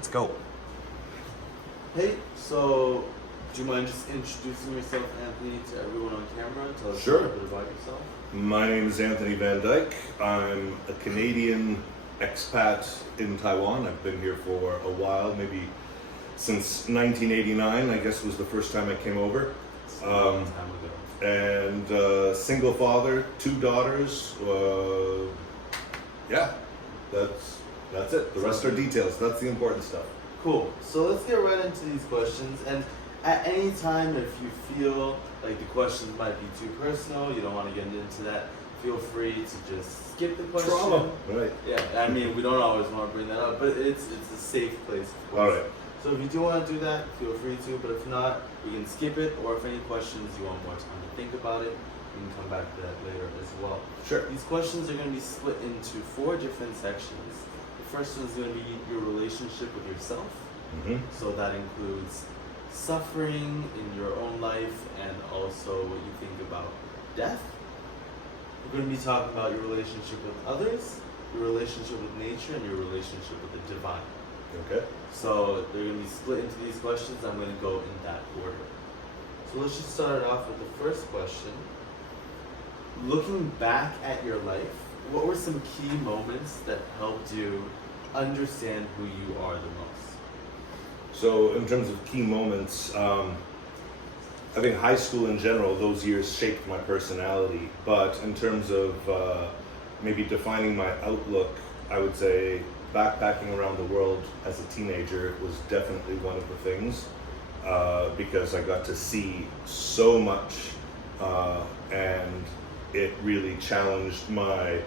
Let's go. Hey, so do you mind just introducing yourself, Anthony, to everyone on camera? Tell us Sure. a little bit about yourself. My name is Anthony Van Dyke. I'm a Canadian expat in Taiwan. I've been here for a while, maybe since 1989, I guess was the first time I came over. It's a long time ago. And single father, 2 daughters. Yeah, that's it. The rest are details. That's the important stuff. Cool. So let's get right into these questions. And at any time, if you feel like the questions might be too personal, you don't want to get into that, feel free to just skip the question. Trauma, right? Yeah, I mean, we don't always want to bring that up, but it's a safe place, of course. All right. So if you do want to do that, feel free to. But if not, we can skip it. Or if any questions you want more time to think about it, we can come back to that later as well. Sure. These questions are going to be split into 4 different sections. The first one is going to be your relationship with yourself. Mm-hmm. So that includes suffering in your own life and also what you think about death. We're going to be talking about your relationship with others, your relationship with nature, and your relationship with the divine. Okay. So they're going to be split into these questions. I'm going to go in that order. So let's just start off with the first question. Looking back at your life, what were some key moments that helped you understand who you are the most? So in terms of key moments, I think high school in general, those years shaped my personality. But in terms of maybe defining my outlook, I would say backpacking around the world as a teenager was definitely one of the things, because I got to see so much, and it really challenged my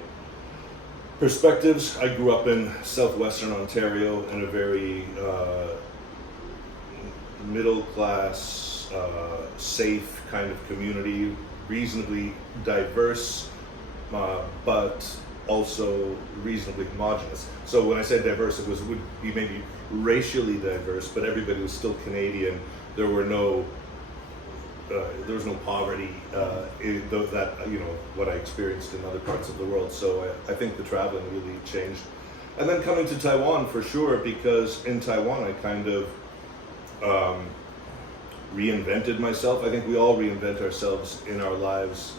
perspectives. I grew up in southwestern Ontario in a very middle class, safe kind of community, reasonably diverse, but also reasonably homogenous. So when I said diverse, it would be maybe racially diverse, but everybody was still Canadian. There was no poverty in that, what I experienced in other parts of the world. So I think the traveling really changed. And then coming to Taiwan for sure, because in Taiwan I kind of reinvented myself. I think we all reinvent ourselves in our lives,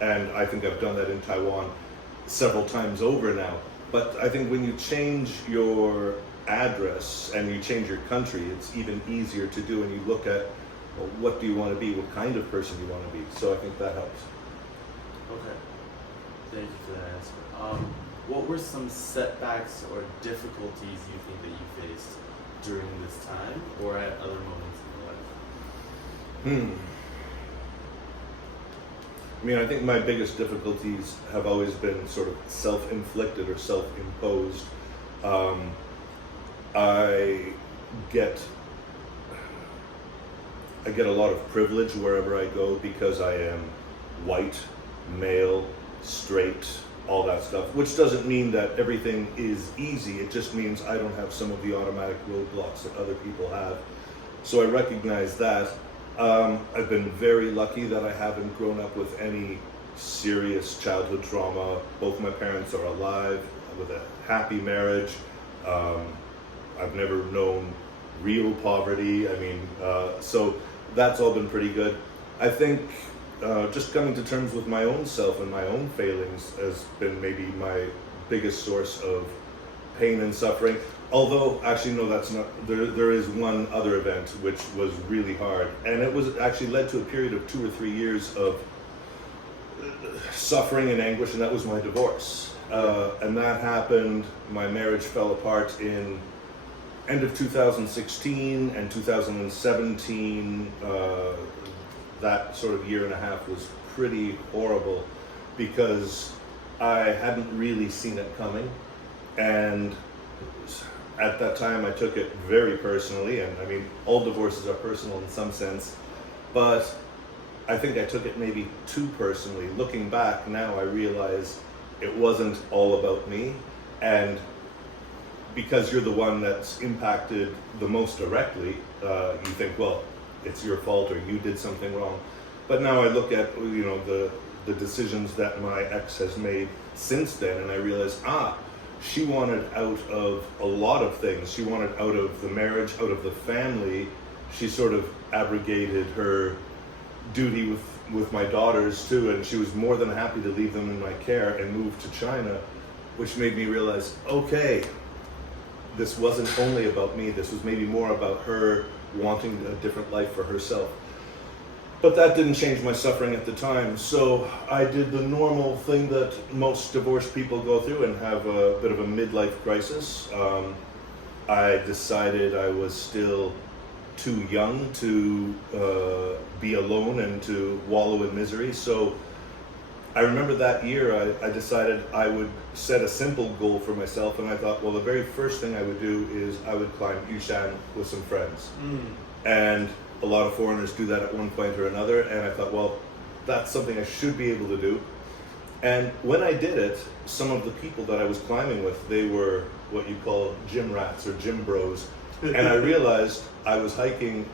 and I think I've done that in Taiwan several times over now. But I think when you change your address and you change your country, it's even easier to do, and you look at, well, what do you want to be, what kind of person you want to be. So I think that helps. Okay. Thank you for that answer. What were some setbacks or difficulties you think that you faced during this time or at other moments in your life? I mean, I think my biggest difficulties have always been sort of self-inflicted or self-imposed. I get a lot of privilege wherever I go because I am white, male, straight, all that stuff, which doesn't mean that everything is easy. It just means I don't have some of the automatic roadblocks that other people have. So I recognize that. I've been very lucky that I haven't grown up with any serious childhood trauma. Both my parents are alive with a happy marriage. I've never known real poverty. I mean, so that's all been pretty good. I think just coming to terms with my own self and my own failings has been maybe my biggest source of pain and suffering. Although, actually, no, that's not. There is one other event which was really hard, and it was actually led to a period of 2 or 3 years of suffering and anguish, and that was my divorce. And that happened. My marriage fell apart in end of 2016 and 2017. That sort of year and a half was pretty horrible because I hadn't really seen it coming, and at that time I took it very personally. And I mean, all divorces are personal in some sense, but I think I took it maybe too personally. Looking back now, I realize it wasn't all about me, and because you're the one that's impacted the most directly, you think, well, it's your fault or you did something wrong. But now I look at the decisions that my ex has made since then, and I realize, she wanted out of a lot of things. She wanted out of the marriage, out of the family. She sort of abrogated her duty with my daughters too, and she was more than happy to leave them in my care and move to China, which made me realize, okay, this wasn't only about me, this was maybe more about her wanting a different life for herself. But that didn't change my suffering at the time, so I did the normal thing that most divorced people go through and have a bit of a midlife crisis. I decided I was still too young to be alone and to wallow in misery, so I remember that year I decided I would set a simple goal for myself, and I thought, well, the very first thing I would do is I would climb Yushan with some friends. And a lot of foreigners do that at one point or another, and I thought, well, that's something I should be able to do. And when I did it, some of the people that I was climbing with, they were what you call gym rats or gym bros. And I realized I was hiking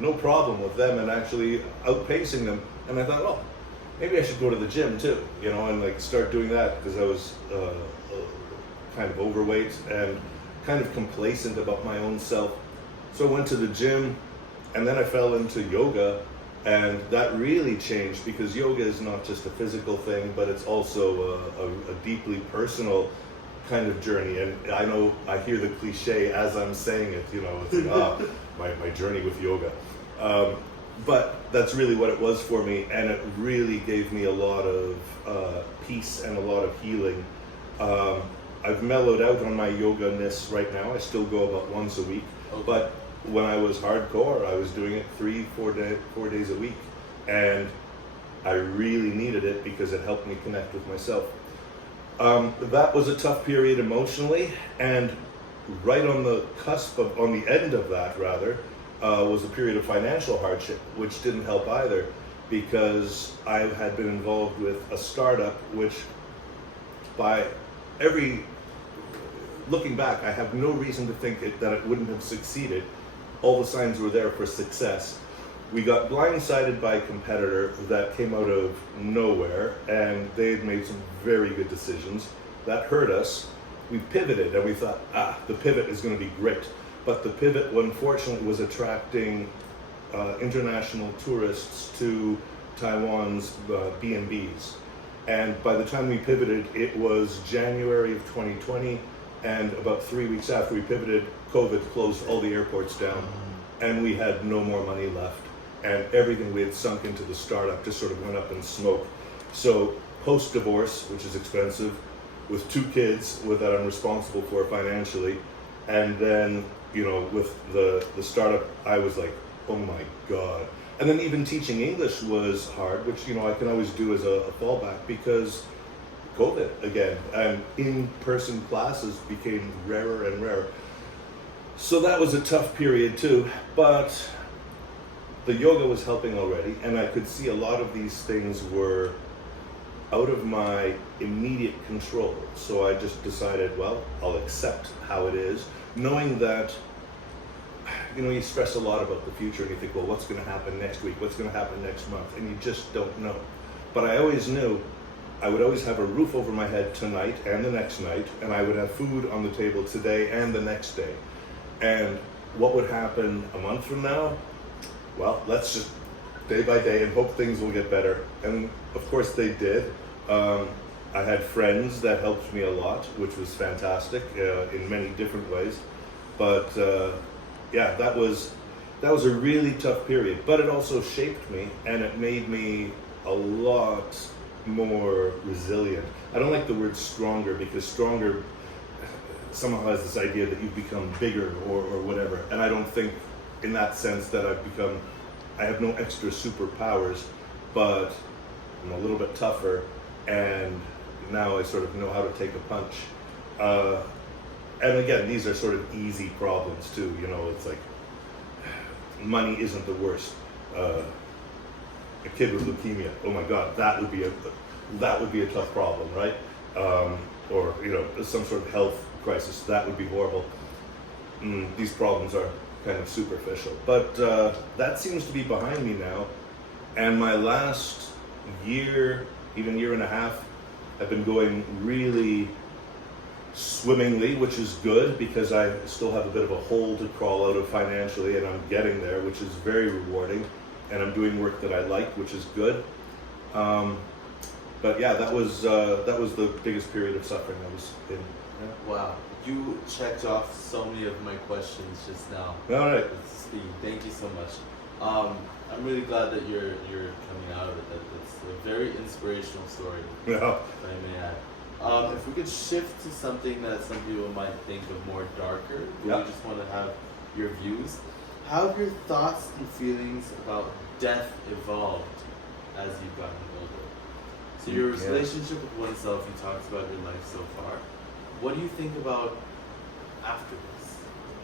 no problem with them and actually outpacing them. And I thought, oh, maybe I should go to the gym too, and like start doing that, because I was kind of overweight and kind of complacent about my own self. So I went to the gym, and then I fell into yoga, and that really changed, because yoga is not just a physical thing, but it's also a deeply personal kind of journey. And I know I hear the cliche as I'm saying it, it's like, my journey with yoga. But that's really what it was for me, and it really gave me a lot of peace and a lot of healing. I've mellowed out on my yoga-ness right now. I still go about once a week, but when I was hardcore, I was doing it 4 days a week, and I really needed it because it helped me connect with myself. That was a tough period emotionally, and right on the cusp of, on the end of that rather, was a period of financial hardship, which didn't help either, because I had been involved with a startup which, looking back, I have no reason to think that it wouldn't have succeeded. All the signs were there for success. We got blindsided by a competitor that came out of nowhere, and they had made some very good decisions. That hurt us. We pivoted, and we thought, the pivot is going to be great. But the pivot, unfortunately, was attracting international tourists to Taiwan's B&Bs. And by the time we pivoted, it was January of 2020, and about 3 weeks after we pivoted, COVID closed all the airports down, and we had no more money left. And everything we had sunk into the startup just sort of went up in smoke. So post-divorce, which is expensive, with 2 kids that I'm responsible for financially, and then with the startup, I was like, oh my God. And then even teaching English was hard, which I can always do as a fallback, because COVID again, and in-person classes became rarer and rarer. So that was a tough period too, but the yoga was helping already, and I could see a lot of these things were out of my immediate control. So I just decided, well, I'll accept how it is, knowing that, you stress a lot about the future, and you think, well, what's going to happen next week? What's going to happen next month? And you just don't know. But I always knew I would always have a roof over my head tonight and the next night, and I would have food on the table today and the next day. And what would happen a month from now? Well, let's just day by day and hope things will get better. And of course they did. I had friends that helped me a lot, which was fantastic in many different ways. But yeah, that was a really tough period. But it also shaped me, and it made me a lot more resilient. I don't like the word stronger, because stronger somehow has this idea that you've become bigger or whatever. And I don't think in that sense that I have no extra superpowers, but I'm a little bit tougher, and now I sort of know how to take a punch. And again, these are sort of easy problems too, it's like, money isn't the worst. A kid with leukemia, oh my God, that would be a tough problem, right? Or some sort of health crisis, that would be horrible. These problems are kind of superficial, but that seems to be behind me now. And my last year, even year and a half, I've been going really swimmingly, which is good because I still have a bit of a hole to crawl out of financially, and I'm getting there, which is very rewarding. And I'm doing work that I like, which is good. But yeah, that was the biggest period of suffering I was in. Yeah. Wow, you checked off so many of my questions just now. All right. With speed. Thank you so much. I'm really glad that you're coming out of it. That's a very inspirational story, Yeah. if I may add. If we could shift to something that some people might think of more darker, Yeah. we just want to have your views. How have your thoughts and feelings about death evolved as you've gotten older? So your Yeah. relationship with oneself, you talked about your life so far. What do you think about after this?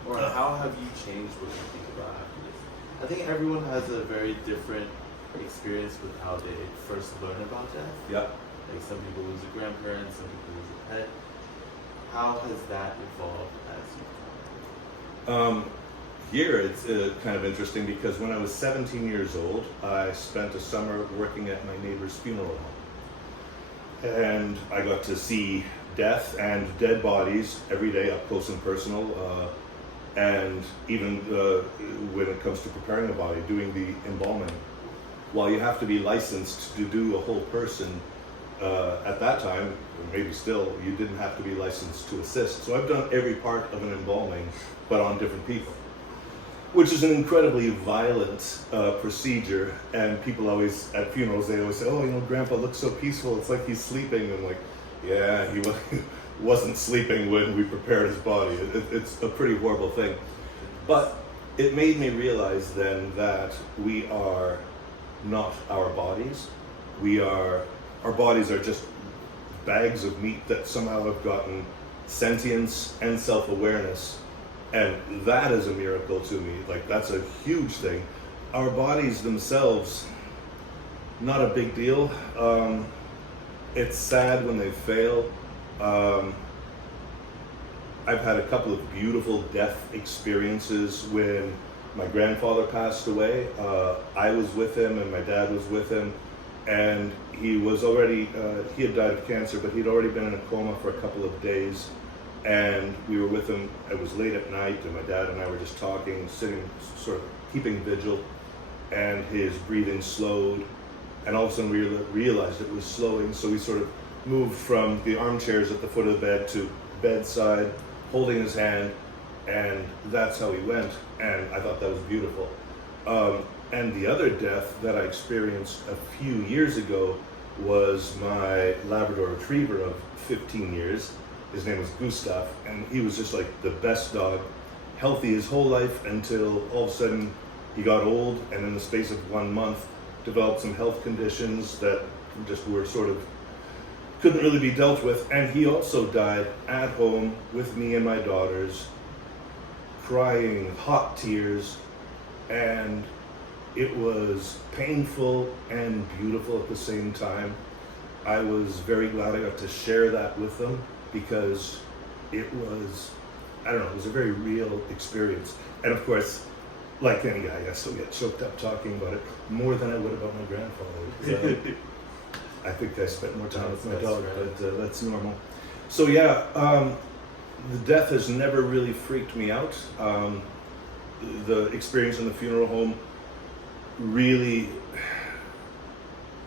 Or how have you changed what you think about after this? I think everyone has a very different experience with how they first learn about death. Yeah. Like some people lose a grandparent, some people lose a pet. How has that evolved as you've gone? Here it's kind of interesting because when I was 17 years old, I spent a summer working at my neighbor's funeral home. And I got to see death and dead bodies every day up close and personal. And even when it comes to preparing a body, doing the embalming. While you have to be licensed to do a whole person, at that time, or maybe still, you didn't have to be licensed to assist. So I've done every part of an embalming, but on different people, which is an incredibly violent procedure. And people always, at funerals, they always say, oh, Grandpa looks so peaceful, it's like he's sleeping. I'm like, yeah, he wasn't sleeping when we prepared his body. It's a pretty horrible thing. But it made me realize then that we are not our bodies. Our bodies are just bags of meat that somehow have gotten sentience and self-awareness. And that is a miracle to me. Like, that's a huge thing. Our bodies themselves, not a big deal. It's sad when they fail. I've had a couple of beautiful death experiences. When my grandfather passed away, I was with him and my dad was with him. And he was already, he had died of cancer, but he'd already been in a coma for a couple of days. And we were with him, it was late at night, and my dad and I were just talking, sitting, sort of keeping vigil, and his breathing slowed. And all of a sudden we realized it was slowing, so we sort of moved from the armchairs at the foot of the bed to bedside, holding his hand, and that's how he went. And I thought that was beautiful. And the other death that I experienced a few years ago was my Labrador Retriever of 15 years. His name was Gustav, and he was just like the best dog, healthy his whole life until all of a sudden he got old, and in the space of 1 month developed some health conditions that just were sort of couldn't really be dealt with. And he also died at home with me and my daughters, crying hot tears, and it was painful and beautiful at the same time. I was very glad I got to share that with them because it was, I don't know, it was a very real experience. And of course, like any guy, I still get choked up talking about it more than I would about my grandfather. I think I spent more time with my dog, but that's normal. So yeah, the death has never really freaked me out. The experience in the funeral home really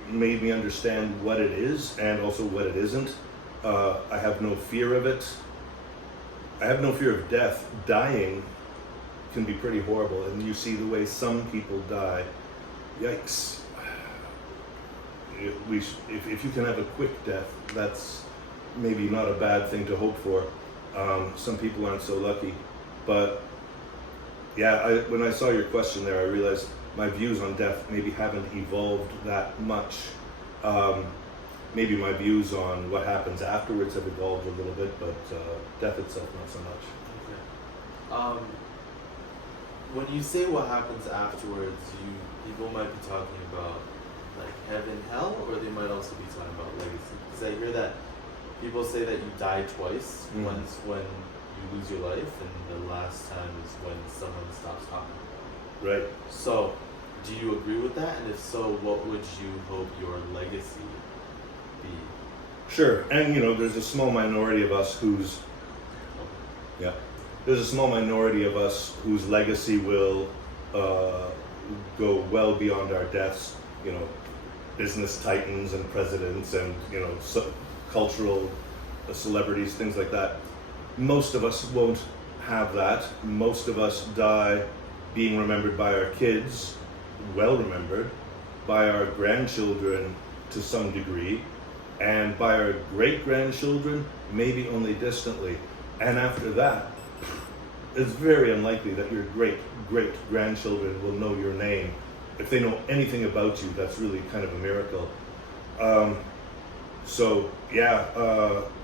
made me understand what it is and also what it isn't. I have no fear of it. I have no fear of death. Dying can be pretty horrible, and you see the way some people die. Yikes. If you can have a quick death, that's maybe not a bad thing to hope for. Some people aren't so lucky. But yeah, when I saw your question there, I realized my views on death maybe haven't evolved that much. Maybe my views on what happens afterwards have evolved a little bit, but death itself not so much. Okay. When you say what happens afterwards, people might be talking about like heaven, hell, or they might also be talking about legacy. Because I hear that people say that you die twice. Mm. Once when you lose your life, and the last time is when someone stops talking about it. Right. So, do you agree with that? And if so, what would you hope your legacy be? Sure. And there's a small minority of us whose Yeah. There's a small minority of us whose legacy will go well beyond our deaths. You know, business titans and presidents and, you know, cultural celebrities, things like that. Most of us won't have that. Most of us die being remembered by our kids, well remembered, by our grandchildren to some degree, and by our great-grandchildren, maybe only distantly. And after that, it's very unlikely that your great-grandchildren will know your name. If they know anything about you, that's really kind of a miracle.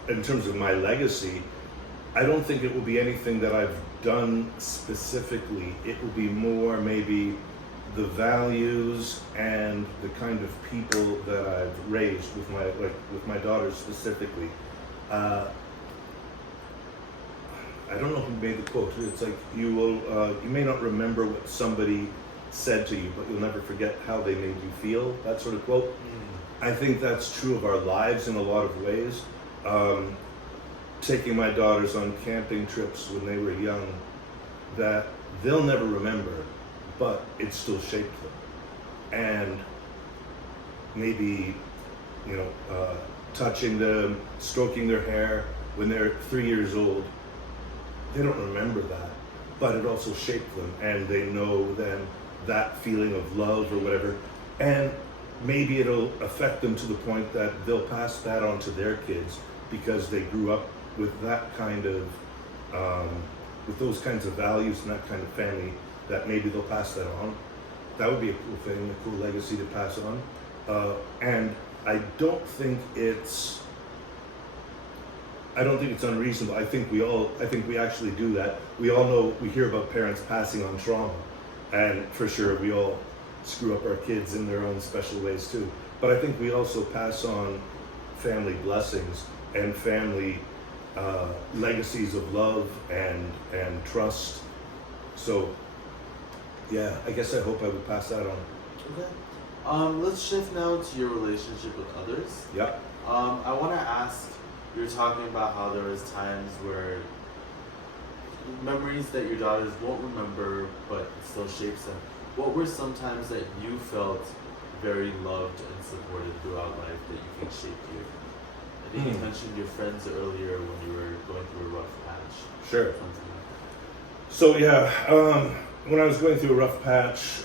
In terms of my legacy, I don't think it will be anything that I've done specifically. It will be more maybe the values and the kind of people that I've raised with my daughters specifically. I don't know who made the quote. It's like you may not remember what somebody said to you, but you'll never forget how they made you feel. That sort of quote. I think that's true of our lives in a lot of ways. Taking my daughters on camping trips when they were young, that they'll never remember, but it still shaped them. And maybe, you know, touching them, stroking their hair when they're 3 years old, they don't remember that, but it also shaped them, and they know then that feeling of love or whatever. And maybe it'll affect them to the point that they'll pass that on to their kids because they grew up with that kind of, with those kinds of values and that kind of family, that maybe they'll pass that on. That would be a cool thing, a cool legacy to pass on. And I don't think it's unreasonable. I think we actually do that. We all know, we hear about parents passing on trauma, and for sure we all screw up our kids in their own special ways too. But I think we also pass on family blessings and family legacies of love and trust. So yeah, I guess I hope I would pass that on. Okay. Let's shift now to your relationship with others. Yeah. I want to ask, you're talking about how there was times where memories that your daughters won't remember, but it still shapes them. What were some times that you felt very loved and supported throughout life that you think shaped you? I think you mentioned your friends earlier when you were going through a rough patch. Sure. Something like that. So yeah, when I was going through a rough patch,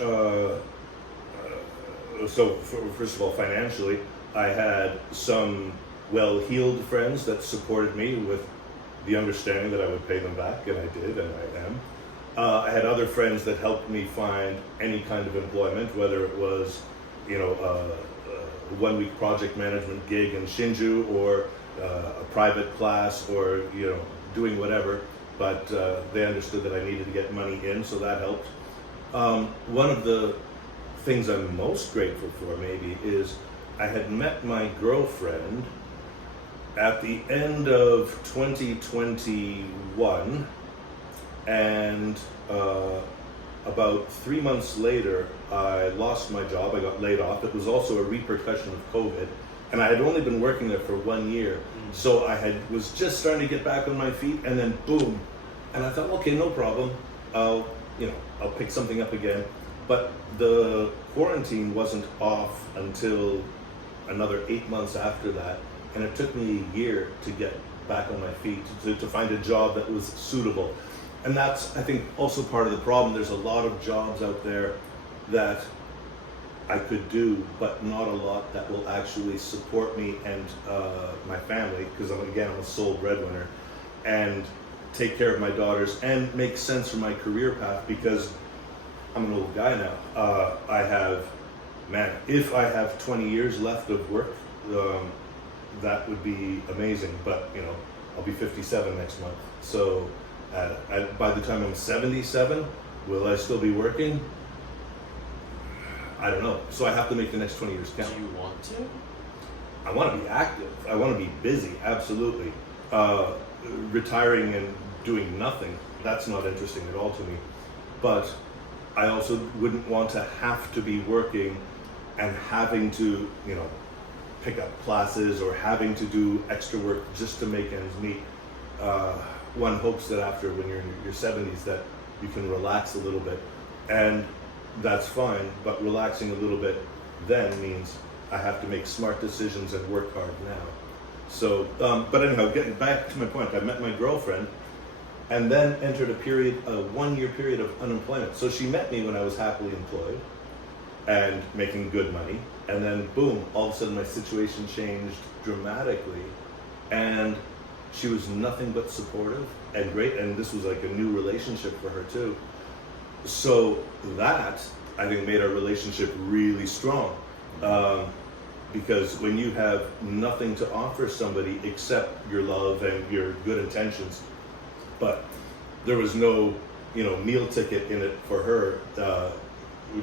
first of all, financially, I had some well-heeled friends that supported me with the understanding that I would pay them back, and I did, and I am. I had other friends that helped me find any kind of employment, whether it was, you know, a one-week project management gig in Shinju, or a private class, or, you know, doing whatever. But they understood that I needed to get money in, so that helped. One of the things I'm most grateful for, maybe, is I had met my girlfriend at the end of 2021, and about 3 months later, I lost my job. I got laid off. It was also a repercussion of COVID, and I had only been working there for 1 year. So I was just starting to get back on my feet, and then boom. And I thought, okay, no problem. I'll pick something up again. But the quarantine wasn't off until another 8 months after that. And it took me a year to get back on my feet, to find a job that was suitable. And that's, I think, also part of the problem. There's a lot of jobs out there that I could do, but not a lot that will actually support me and my family, because I'm a sole breadwinner, and take care of my daughters and make sense for my career path, because I'm an old guy now. If I have 20 years left of work, that would be amazing, but you know, I'll be 57 next month. So by the time I'm 77, will I still be working? I don't know. So I have to make the next 20 years count. Do you want to? I want to be active. I want to be busy, absolutely. Retiring and doing nothing, that's not interesting at all to me. But I also wouldn't want to have to be working and having to, you know, pick up classes or having to do extra work just to make ends meet. one hopes that after when you're in your 70s that you can relax a little bit, and that's fine, but relaxing a little bit then means I have to make smart decisions and work hard now. So, but anyhow, getting back to my point, I met my girlfriend and then entered a 1-year period of unemployment. So she met me when I was happily employed and making good money, and then boom, all of a sudden my situation changed dramatically, and she was nothing but supportive and great, and this was like a new relationship for her too. So that, I think, made our relationship really strong. Because when you have nothing to offer somebody except your love and your good intentions, but there was no, meal ticket in it for her.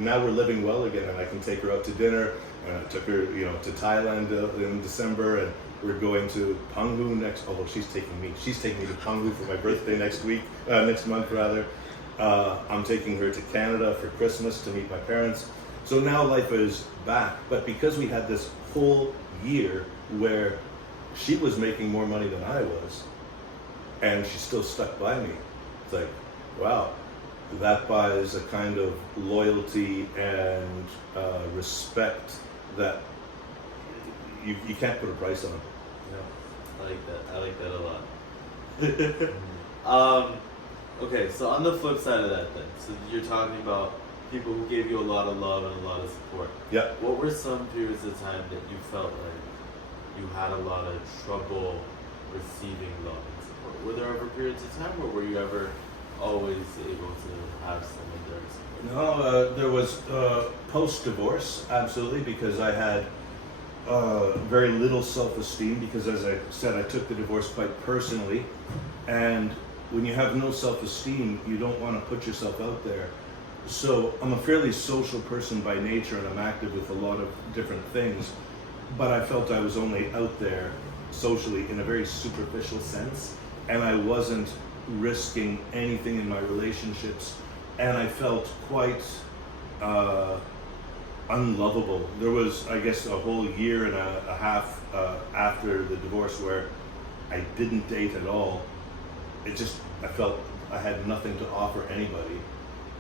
Now we're living well again, and I can take her out to dinner. And I took her, to Thailand in December, and we're going to Penghu next. Although she's taking me to Penghu for my birthday next month rather. I'm taking her to Canada for Christmas to meet my parents. So now life is back, but because we had this whole year where she was making more money than I was, and she still stuck by me, it's like, wow, that buys a kind of loyalty and respect that you can't put a price on. Yeah, I like that a lot. Okay, so on the flip side of that then, so you're talking about people who gave you a lot of love and a lot of support. Yeah. What were some periods of time that you felt like you had a lot of trouble receiving love and support? Were there ever periods of time, or were you ever always able to have someone there to support? No, there was post-divorce, absolutely, because I had very little self-esteem, because as I said, I took the divorce quite personally, and when you have no self-esteem, you don't want to put yourself out there. So I'm a fairly social person by nature, and I'm active with a lot of different things, but I felt I was only out there socially in a very superficial sense, and I wasn't risking anything in my relationships, and I felt quite unlovable. There was, I guess, a whole year and a half after the divorce where I didn't date at all. I felt I had nothing to offer anybody,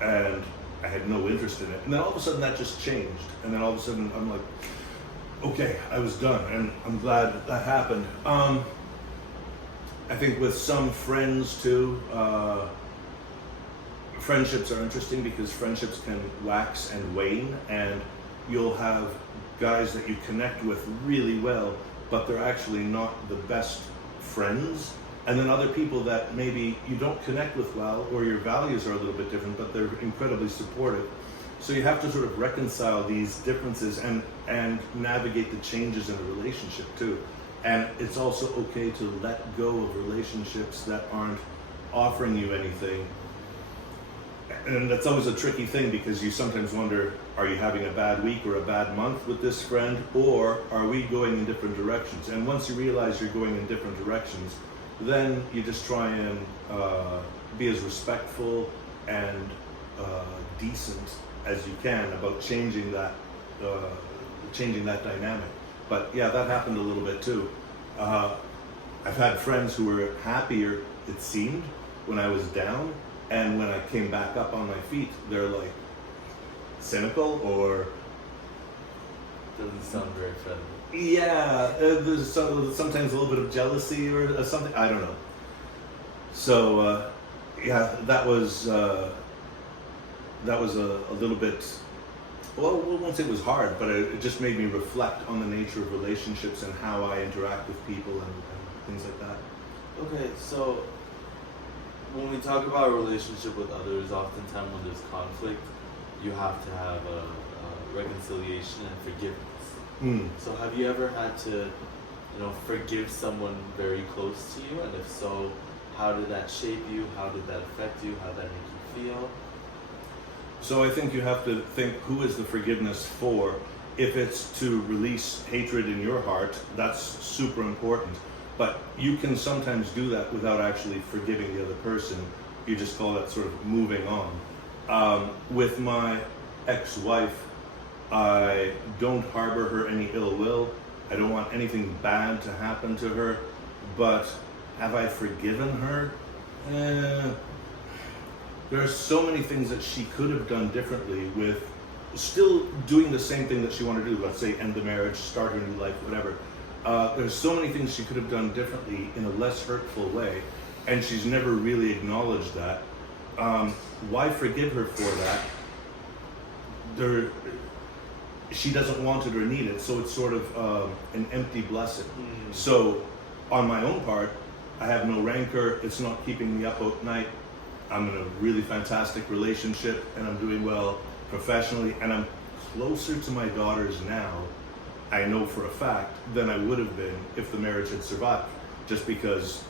and I had no interest in it. And then all of a sudden that just changed. And then all of a sudden I'm like, okay, I was done, and I'm glad that happened. I think with some friends too, friendships are interesting because friendships can wax and wane, and you'll have guys that you connect with really well, but they're actually not the best friends. And then other people that maybe you don't connect with well, or your values are a little bit different, but they're incredibly supportive. So you have to sort of reconcile these differences and navigate the changes in a relationship too. And it's also okay to let go of relationships that aren't offering you anything. And that's always a tricky thing, because you sometimes wonder, are you having a bad week or a bad month with this friend, or are we going in different directions? And once you realize you're going in different directions, then you just try and be as respectful and decent as you can about changing that dynamic. But yeah, that happened a little bit too. I've had friends who were happier, it seemed, when I was down, and when I came back up on my feet, they're like cynical, or Doesn't sound very friendly. yeah, there's sometimes a little bit of jealousy or something. I don't know. So yeah, that was a little bit. Well, we won't say it was hard, but it just made me reflect on the nature of relationships and how I interact with people and things like that. Okay, so when we talk about a relationship with others, oftentimes when there's conflict, you have to have a reconciliation and forgiveness. So have you ever had to, forgive someone very close to you? And if so, how did that shape you? How did that affect you? How did that make you feel? So I think you have to think, who is the forgiveness for? If it's to release hatred in your heart, that's super important. But you can sometimes do that without actually forgiving the other person. You just call that sort of moving on. With my ex-wife, I don't harbor her any ill will. I don't want anything bad to happen to her. But have I forgiven her? There are so many things that she could have done differently with still doing the same thing that she wanted to do. Let's say end the marriage, start her new life, whatever. There's so many things she could have done differently in a less hurtful way, and she's never really acknowledged that. Why forgive her for that? She doesn't want it or need it, so it's sort of an empty blessing. So on my own part, I have no rancor. It's not keeping me up at night. I'm in a really fantastic relationship, and I'm doing well professionally, and I'm closer to my daughters now, I know for a fact, than I would have been if the marriage had survived. Just because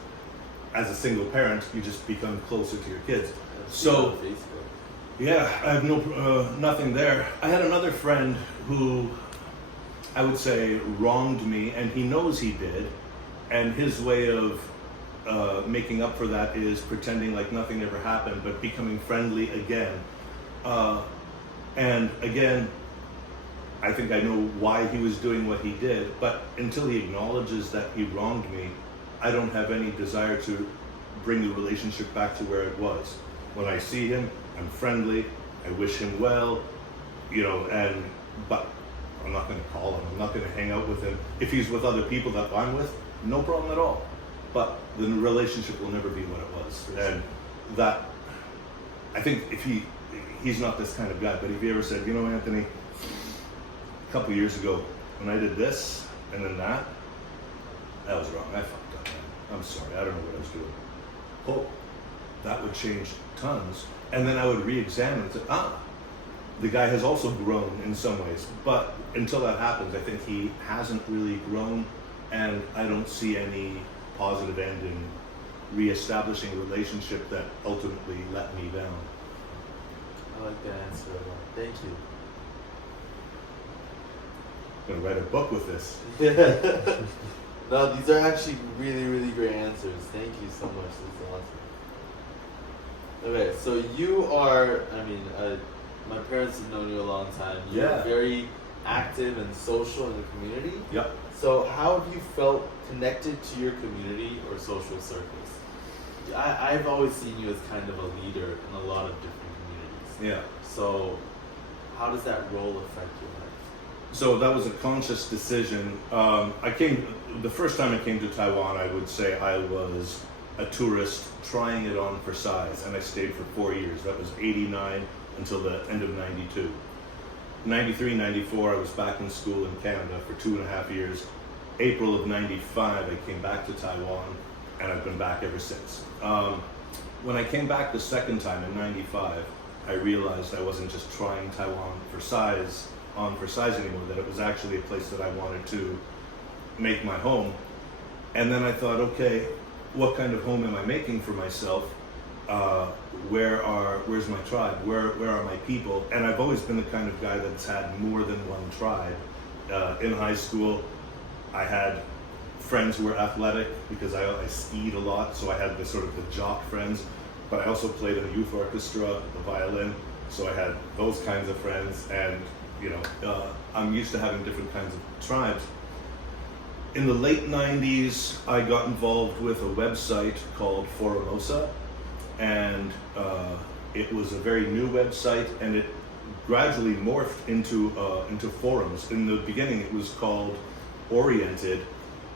as a single parent, you just become closer to your kids. So yeah, I have nothing there. I had another friend who I would say wronged me, and he knows he did, and his way of making up for that is pretending like nothing ever happened, but becoming friendly again. And again, I think I know why he was doing what he did, but until he acknowledges that he wronged me, I don't have any desire to bring the relationship back to where it was. When I see him, I'm friendly, I wish him well, but I'm not going to call him, I'm not going to hang out with him. If he's with other people that I'm with, no problem at all. But the relationship will never be what it was. And that, I think if he's not this kind of guy, but if he ever said, Anthony, a couple years ago, when I did this and then that was wrong. I fucked up, man. I'm sorry. I don't know what I was doing. Oh, that would change tons. And then I would re-examine and say, the guy has also grown in some ways. But until that happens, I think he hasn't really grown, and I don't see any positive end in re-establishing a relationship that ultimately let me down. I like that answer a lot. Thank you. I'm gonna write a book with this. No, these are actually really, really great answers. Thank you so much. This is awesome. Okay, so you are, my parents have known you a long time. You're very active and social in the community. Yep. So how have you felt connected to your community or social circles? I've always seen you as kind of a leader in a lot of different communities. Yeah. So how does that role affect your life? So that was a conscious decision. The first time I came to Taiwan, I would say I was a tourist trying it on for size, and I stayed for 4 years. That was 89 until the end of 92. 93, 94, I was back in school in Canada for 2.5 years. April of 95, I came back to Taiwan, and I've been back ever since. When I came back the second time in 95, I realized I wasn't just trying Taiwan for size anymore, that it was actually a place that I wanted to make my home. And then I thought, okay, what kind of home am I making for myself? Where's my tribe? Where are my people? And I've always been the kind of guy that's had more than one tribe. In high school, I had friends who were athletic because I skied a lot, so I had the sort of the jock friends. But I also played in the youth orchestra, the violin, so I had those kinds of friends. And I'm used to having different kinds of tribes. In the late 90s, I got involved with a website called Formosa, and it was a very new website, and it gradually morphed into forums. In the beginning, it was called Oriented,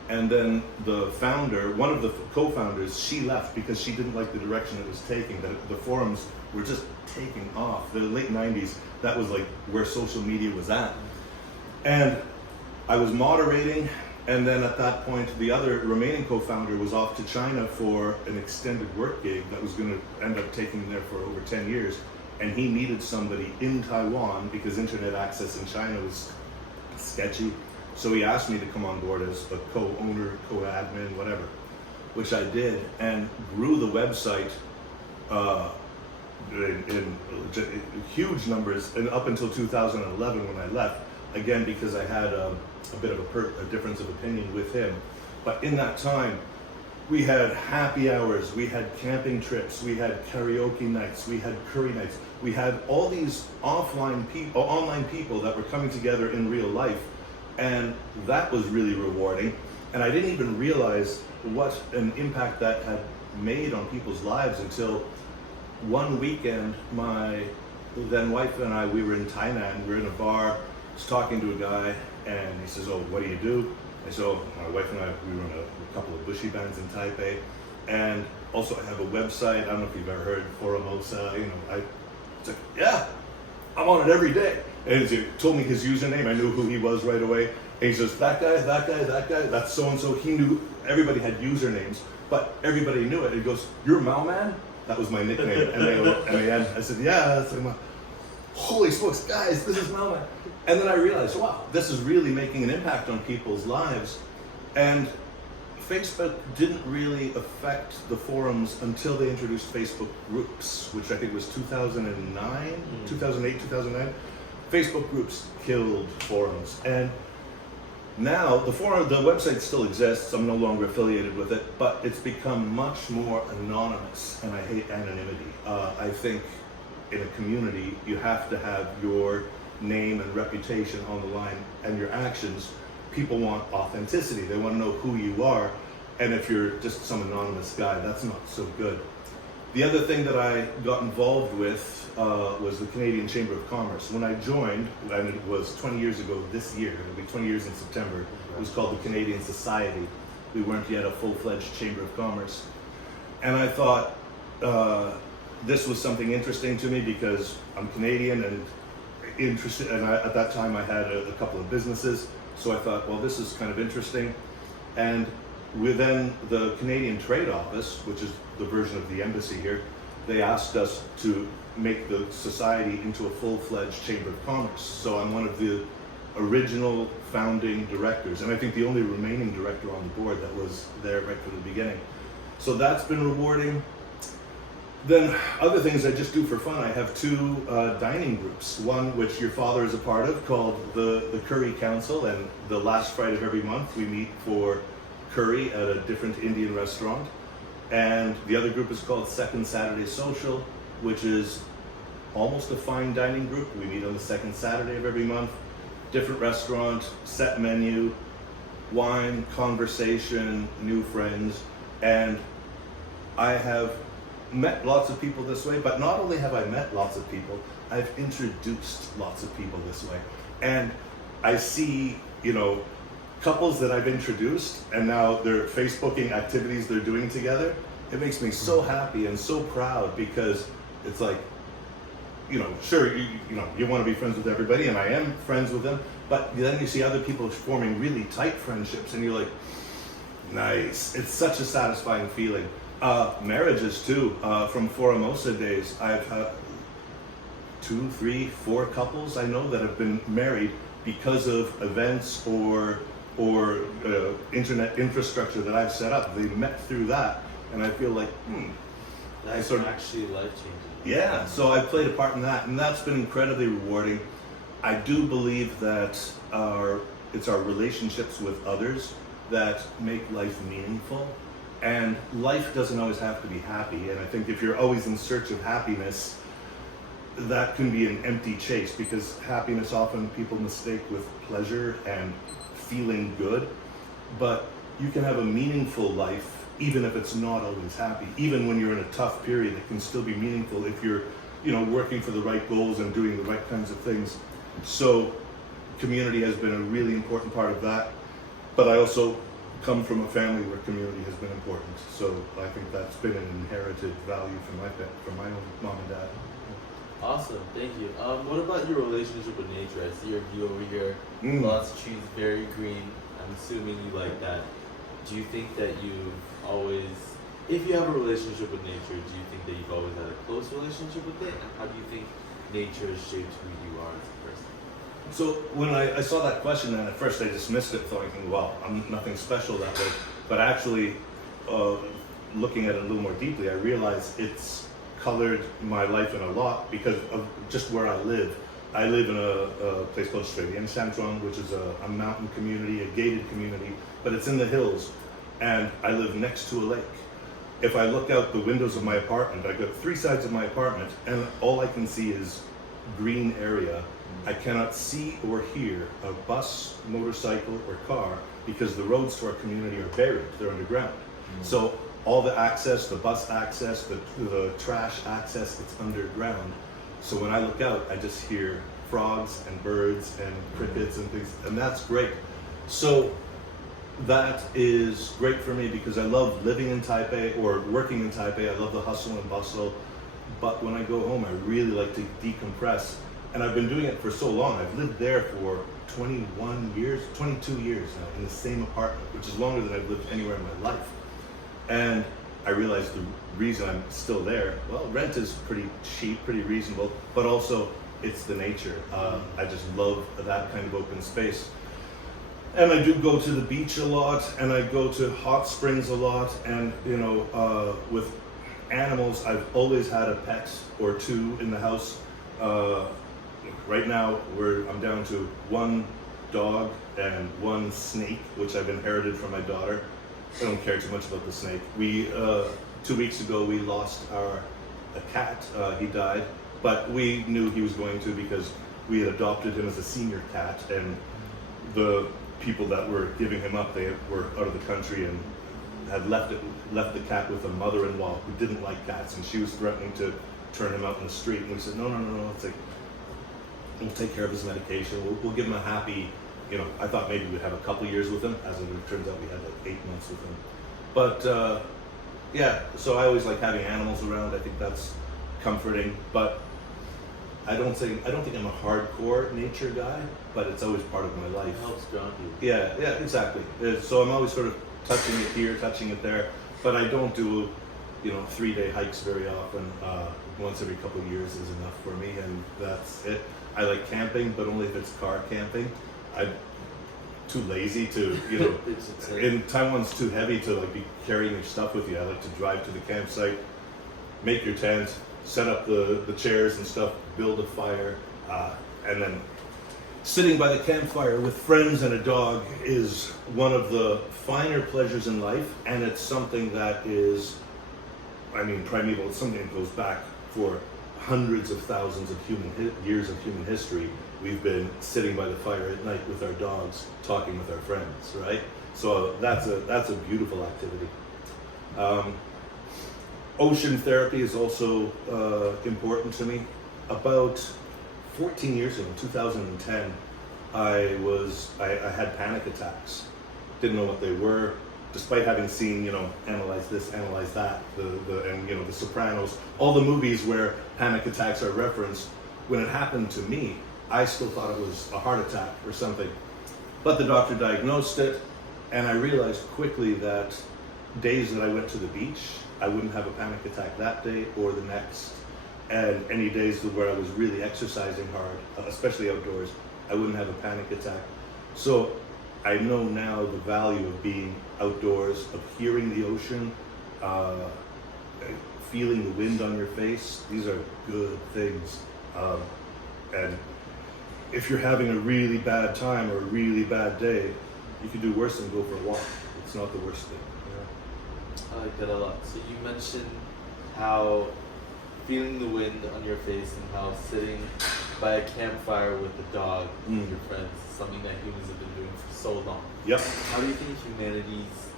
and then the founder, one of the co-founders, she left because she didn't like the direction it was taking. That the forums were just taking off. The late 90s, that was like where social media was at. And I was moderating, and then at that point, the other remaining co-founder was off to China for an extended work gig that was going to end up taking him there for over 10 years. And he needed somebody in Taiwan because internet access in China was sketchy. So he asked me to come on board as a co-owner, co-admin, whatever, which I did, and grew the website in huge numbers, and up until 2011 when I left, again because I had a bit of a difference of opinion with him. But in that time, we had happy hours, we had camping trips, we had karaoke nights, we had curry nights, we had all these online people that were coming together in real life, and that was really rewarding. And I didn't even realize what an impact that had made on people's lives until one weekend my then wife and I, we were in Thailand, we were in a bar, I was talking to a guy, and he says, oh, what do you do? I said, oh, my wife and I, we run a couple of bushy bands in Taipei, and also I have a website, I don't know if you've ever heard, Forumosa, it's like, yeah, I'm on it every day. And he told me his username, I knew who he was right away, and he says, that guy, that's so-and-so. He knew, everybody had usernames, but everybody knew it. He goes, you're Mao Man? That was my nickname, M-A-N. I said, yeah, that's like holy smokes, guys, this is Mao Man. And then I realized, wow, this is really making an impact on people's lives. And Facebook didn't really affect the forums until they introduced Facebook groups, which I think was 2009, 2008, 2009. Facebook groups killed forums. And now the website still exists. I'm no longer affiliated with it, but it's become much more anonymous, and I hate anonymity. I think in a community, you have to have your name and reputation on the line, and your actions. People want authenticity. They want to know who you are, and if you're just some anonymous guy, that's not so good. The other thing that I got involved with was the Canadian Chamber of Commerce. When I joined, and it was 20 years ago this year, it'll be 20 years in September, it was called the Canadian Society. We weren't yet a full-fledged Chamber of Commerce. And I thought this was something interesting to me because I'm Canadian and interested, and at that time I had a couple of businesses, so I thought, well, this is kind of interesting. And within the Canadian Trade Office, which is the version of the embassy here, they asked us to make the society into a full-fledged Chamber of Commerce. So I'm one of the original founding directors, and I think the only remaining director on the board that was there right from the beginning. So that's been rewarding. Then other things I just do for fun, I have two dining groups. One which your father is a part of called the Curry Council, and the last Friday of every month we meet for curry at a different Indian restaurant. And the other group is called Second Saturday Social, which is almost a fine dining group. We meet on the second Saturday of every month. Different restaurant, set menu, wine, conversation, new friends. And I have met lots of people this way, but not only have I met lots of people, I've introduced lots of people this way. And I see, couples that I've introduced, and now they're Facebooking activities they're doing together. It makes me so happy and so proud, because it's like, sure, you want to be friends with everybody, and I am friends with them, but then you see other people forming really tight friendships, and you're like, nice. It's such a satisfying feeling. Marriages too, from Forumosa days, I've had 2, 3, 4 couples I know that have been married because of events or internet infrastructure that I've set up. They met through that, and I feel like, That's actually life-changing. Yeah, so I played a part in that, and that's been incredibly rewarding. I do believe that it's our relationships with others that make life meaningful, and life doesn't always have to be happy, and I think if you're always in search of happiness, that can be an empty chase, because happiness often people mistake with pleasure and feeling good, but you can have a meaningful life even if it's not always happy. Even when you're in a tough period, it can still be meaningful if you're working for the right goals and doing the right kinds of things. So community has been a really important part of that, but I also come from a family where community has been important, so I think that's been an inherited value from my own mom and dad. Awesome, thank you. What about your relationship with nature? I see your view over here. Lots of trees, very green. I'm assuming you like that. Do you think that you've always, if you have a relationship with nature, do you think that you've always had a close relationship with it? And how do you think nature has shaped who you are as a person? So when I saw that question, and at first I dismissed it, thinking, well, I'm nothing special that way. But actually, looking at it a little more deeply, I realized it's colored my life in a lot because of just where I live. I live in a place called Intweciew, which is a mountain community, a gated community, but it's in the hills, and I live next to a lake. If I look out the windows of my apartment, I've got 3 sides of my apartment, and all I can see is green area. I cannot see or hear a bus, motorcycle, or car because the roads to our community are buried, they're underground. So all the access, the bus access, the trash access, it's underground. So when I look out, I just hear frogs and birds and crickets and things, and that's great. So that is great for me because I love living in Taipei or working in Taipei. I love the hustle and bustle. But when I go home, I really like to decompress. And I've been doing it for so long. I've lived there for 21 years, 22 years now in the same apartment, which is longer than I've lived anywhere in my life. And I realized the reason I'm still there, well, rent is pretty cheap, pretty reasonable, but also it's the nature. I just love that kind of open space. And I do go to the beach a lot, and I go to hot springs a lot, and with animals, I've always had a pet or two in the house. Right now, I'm down to one dog and one snake, which I've inherited from my daughter. I don't care too much about the snake. We 2 weeks ago we lost a cat. He died, but we knew he was going to because we had adopted him as a senior cat, and the people that were giving him up, they were out of the country and had left the cat with a mother-in-law who didn't like cats, and she was threatening to turn him out in the street. And we said, no. It's like, we'll take care of his medication. We'll give him a happy. I thought maybe we'd have a couple years with him. As it turns out, we had like 8 months with him. But yeah, so I always like having animals around. I think that's comforting. But I don't think I'm a hardcore nature guy, but it's always part of my life. It helps ground you. Yeah, exactly. So I'm always sort of touching it here, touching it there, but I don't do 3-day hikes very often. Once every couple of years is enough for me, and that's it. I like camping, but only if it's car camping. I'm too lazy to, in Taiwan's too heavy to like be carrying your stuff with you. I like to drive to the campsite, make your tent, set up the chairs and stuff, build a fire, and then sitting by the campfire with friends and a dog is one of the finer pleasures in life, and it's something that is, primeval. It's something that goes back for hundreds of thousands of years of human history. We've been sitting by the fire at night with our dogs, talking with our friends, right? So that's a beautiful activity. Ocean therapy is also important to me. About 14 years ago, in 2010, I had panic attacks. Didn't know what they were, despite having seen, Analyze This, Analyze That, and The Sopranos, all the movies where panic attacks are referenced. When it happened to me, I still thought it was a heart attack or something. But the doctor diagnosed it, and I realized quickly that days that I went to the beach, I wouldn't have a panic attack that day or the next. And any days where I was really exercising hard, especially outdoors, I wouldn't have a panic attack. So I know now the value of being outdoors, of hearing the ocean, feeling the wind on your face. These are good things. And if you're having a really bad time or a really bad day, you can do worse than go for a walk. It's not the worst thing. I like that a lot. So you mentioned how feeling the wind on your face and how sitting by a campfire with a dog with your friends is something that humans have been doing for so long. Yep. How do you think humanity's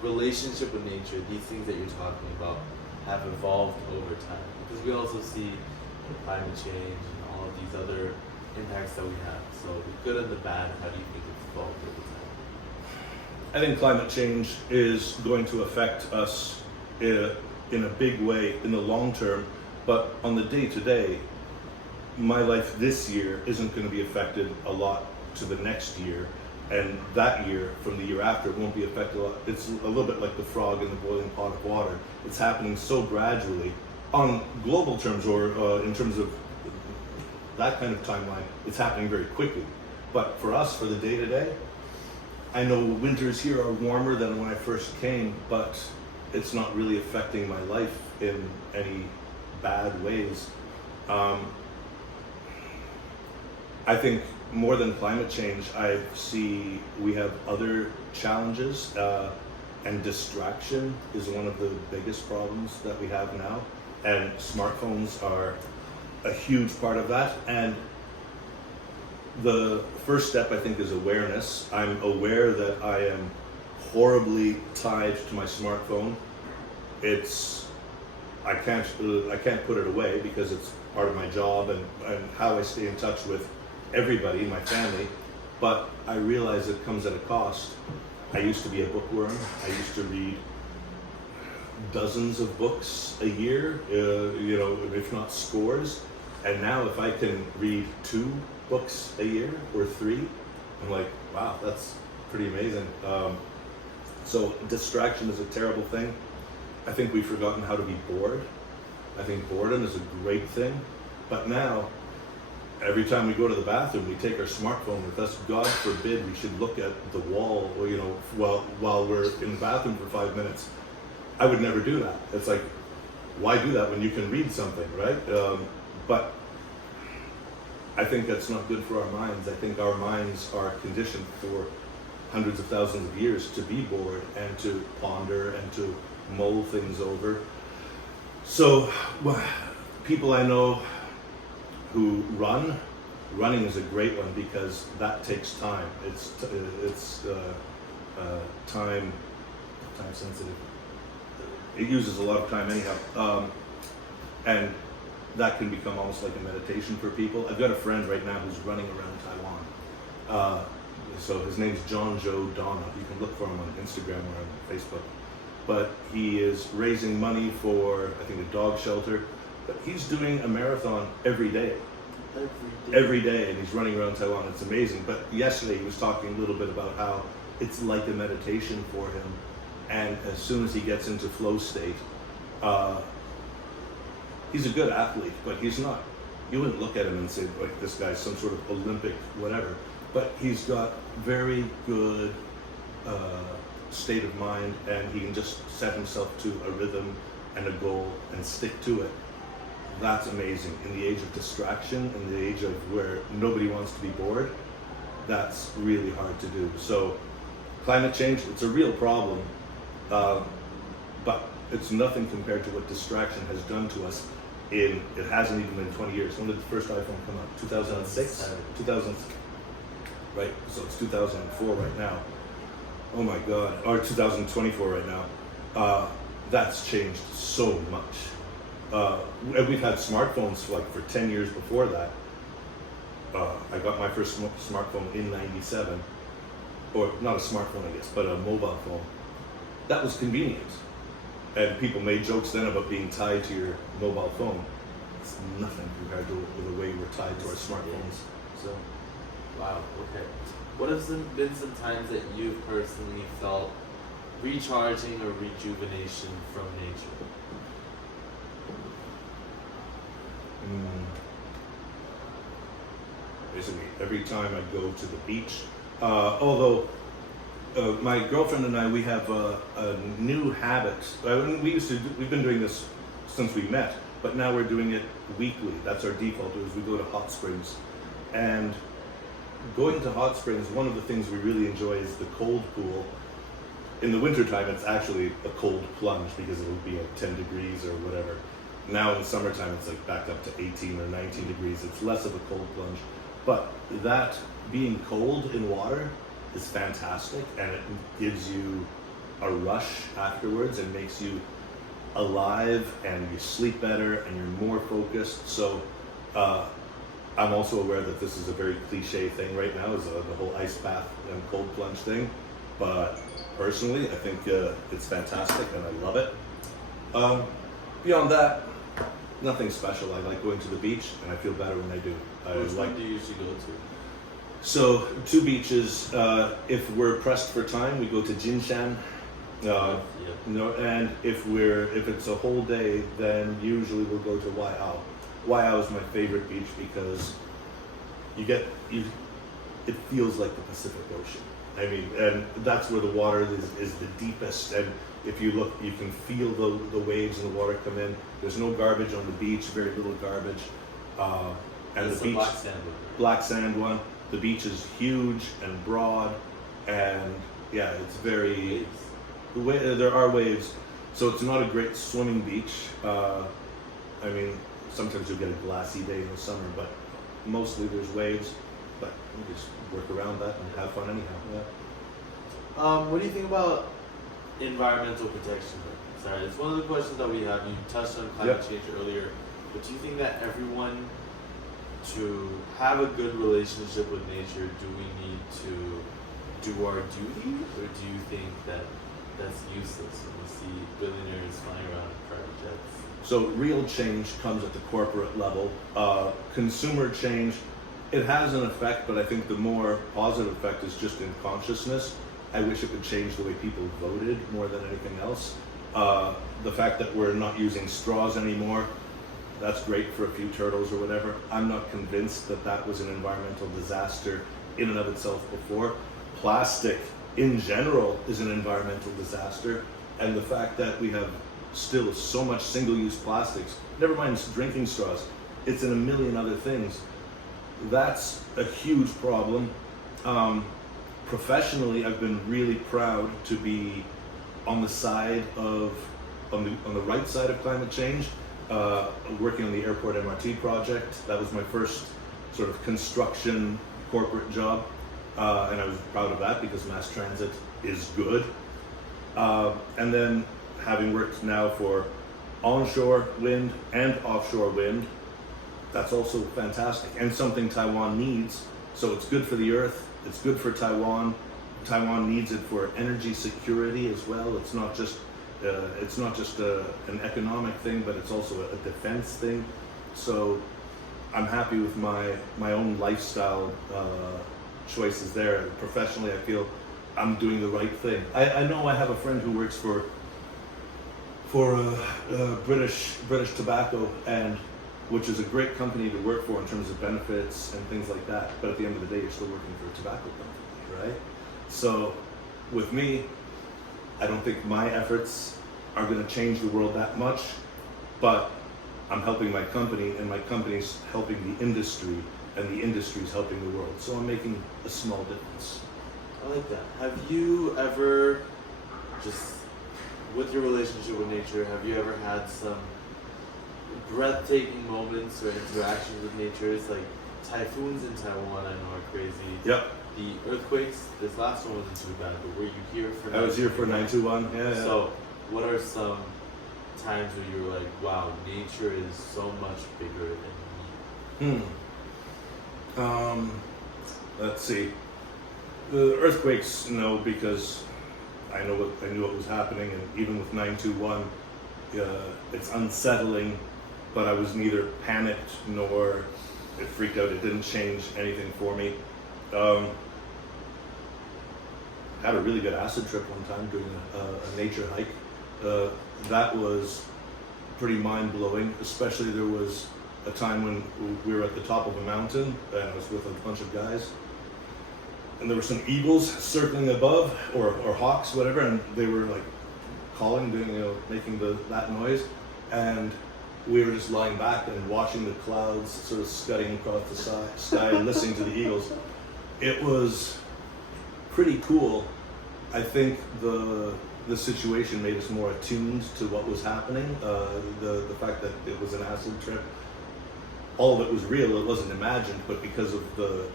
relationship with nature, these things that you're talking about, have evolved over time? Because we also see climate change and all of these other impacts that we have. So the good and the bad, how do you think it's evolved over time? I think climate change is going to affect us in a big way in the long term, but on the day-to-day, my life this year isn't going to be affected a lot to the next year, and that year from the year after won't be affected a lot. It's a little bit like the frog in the boiling pot of water. It's happening so gradually. On global terms, or in terms of that kind of timeline, it's happening very quickly. But for us, for the day-to-day, I know winters here are warmer than when I first came, but it's not really affecting my life in any bad ways. I think more than climate change, I see we have other challenges, and distraction is one of the biggest problems that we have now, and smartphones are a huge part of that. And the first step, I think, is awareness. I'm aware that I am horribly tied to my smartphone. it's I can't put it away because it's part of my job and how I stay in touch with everybody, my family. But I realize it comes at a cost. I used to be a bookworm. I used to read dozens of books a year, if not scores. And now if I can read 2 books a year or 3, I'm like, wow, that's pretty amazing. So distraction is a terrible thing. I think we've forgotten how to be bored. I think boredom is a great thing. But now, every time we go to the bathroom, we take our smartphone with us. God forbid we should look at the wall, while we're in the bathroom for 5 minutes. I would never do that. It's like, why do that when you can read something, right? But I think that's not good for our minds. I think our minds are conditioned for hundreds of thousands of years to be bored and to ponder and to mull things over. So, people I know who running is a great one because that takes time. It's time sensitive. It uses a lot of time anyhow, and that can become almost like a meditation for people. I've got a friend right now who's running around Taiwan. So his name's John Joe Donna. You can look for him on Instagram or on Facebook. But he is raising money for, I think, a dog shelter. But he's doing a marathon every day. Every day, and he's running around Taiwan. It's amazing. But yesterday he was talking a little bit about how it's like a meditation for him. And as soon as he gets into flow state, he's a good athlete, but he's not. You wouldn't look at him and say, like, this guy's some sort of Olympic whatever. But he's got very good state of mind, and he can just set himself to a rhythm and a goal and stick to it. That's amazing. In the age of distraction, in the age of where nobody wants to be bored, that's really hard to do. So climate change, it's a real problem, but it's nothing compared to what distraction has done to us it hasn't even been 20 years. When did the first iPhone come out? 2006? 2000, right, so it's 2004 right now. Oh my God, or 2024 right now. That's changed so much. And we've had smartphones for 10 years before that. I got my first smartphone in '97, or not a smartphone, I guess, but a mobile phone. That was convenient. And people made jokes then about being tied to your mobile phone. It's nothing compared to the way we're tied to our smartphones. So, wow, okay. What have been some times that you've personally felt recharging or rejuvenation from nature? Basically, every time I go to the beach, although my girlfriend and I, we have a new habit. We've been doing this since we met, but now we're doing it weekly. That's our default, is we go to hot springs. And going to hot springs, one of the things we really enjoy is the cold pool. In the wintertime, it's actually a cold plunge because it will be at 10 degrees or whatever. Now in the summertime, it's like back up to 18 or 19 degrees. It's less of a cold plunge. But that being cold in water is fantastic, and it gives you a rush afterwards and makes you alive, and you sleep better and you're more focused. So I'm also aware that this is a very cliche thing right now, is the whole ice bath and cold plunge thing. But personally, I think it's fantastic and I love it. Beyond that, nothing special. I like going to the beach and I feel better when I do. Which one do you usually go to? So 2 beaches. If we're pressed for time, we go to Jinshan. And if it's a whole day, then usually we'll go to Waiao. Waiao is my favorite beach because it feels like the Pacific Ocean. I mean, and that's where the water is the deepest. And if you look, you can feel the waves and the water come in. There's no garbage on the beach, very little garbage. And it's the beach, black sand one. The beach is huge and broad, and yeah, it's very. There are waves, so it's not a great swimming beach. I mean, sometimes you'll get a glassy day in the summer, but mostly there's waves. But you just work around that and have fun anyhow. Yeah. What do you think about environmental protection? Sorry, it's one of the questions that we have. You touched on climate change earlier, but do you think that everyone, to have a good relationship with nature, do we need to do our duty, or do you think that that's useless when we see billionaires flying around in private jets? So real change comes at the corporate level. Consumer change, it has an effect, but I think the more positive effect is just in consciousness. I wish it would change the way people voted more than anything else. The fact that we're not using straws anymore, that's great for a few turtles or whatever. I'm not convinced that that was an environmental disaster in and of itself before. Plastic in general is an environmental disaster, and the fact that we have still so much single-use plastics, never mind drinking straws, it's in a million other things. That's a huge problem. Professionally, I've been really proud to be on the side of, on the right side of climate change, working on the airport MRT project. That was my first sort of construction corporate job, and I was proud of that because mass transit is good. And then having worked now for onshore wind and offshore wind, that's also fantastic and something Taiwan needs. So it's good for the earth, it's good for Taiwan. Taiwan needs it for energy security as well. It's not just an economic thing, but it's also a defense thing. So I'm happy with my own lifestyle choices there. Professionally, I feel I'm doing the right thing. I know I have a friend who works for British Tobacco, and which is a great company to work for in terms of benefits and things like that. But at the end of the day, you're still working for a tobacco company, right? So with me, I don't think my efforts are going to change the world that much, but I'm helping my company, and my company's helping the industry, and the industry's helping the world. So I'm making a small difference. I like that. Have you ever, just with your relationship with nature, have you ever had some breathtaking moments or interactions with nature? It's like typhoons in Taiwan, I know, are crazy. Yep. The earthquakes, this last one wasn't too bad, but were you here for? I was here for 921. Yeah. So, what are some times where you were like, "Wow, nature is so much bigger than me"? Let's see. The earthquakes, no, because I knew what was happening, and even with 921, it's unsettling. But I was neither panicked nor it freaked out. It didn't change anything for me. Had a really good acid trip one time doing a nature hike. That was pretty mind-blowing, especially there was a time when we were at the top of a mountain and I was with a bunch of guys, and there were some eagles circling above, or hawks, whatever, and they were like calling, doing, making that noise, and we were just lying back and watching the clouds sort of scudding across the sky and listening to the eagles. It was pretty cool. I think the situation made us more attuned to what was happening. The fact that it was an acid trip, all of it was real. It wasn't imagined, but because of the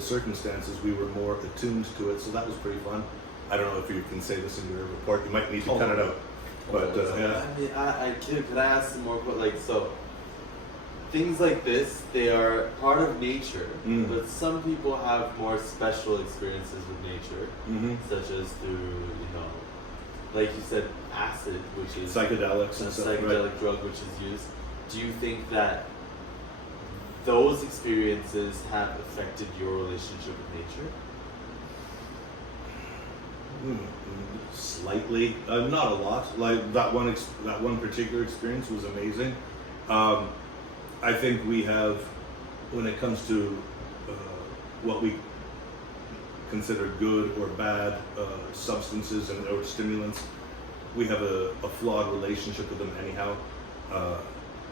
circumstances, we were more attuned to it. So that was pretty fun. I don't know if you can say this in your report. You might need to cut it out. But yeah. I mean, could I ask some more? So things like this, they are part of nature, but some people have more special experiences with nature, such as through, like you said, acid, which is psychedelics, a and stuff, psychedelic right? drug which is used. Do you think that those experiences have affected your relationship with nature? Slightly, not a lot. Like that one particular experience was amazing. I think we have, when it comes to what we consider good or bad substances or stimulants, we have a flawed relationship with them anyhow.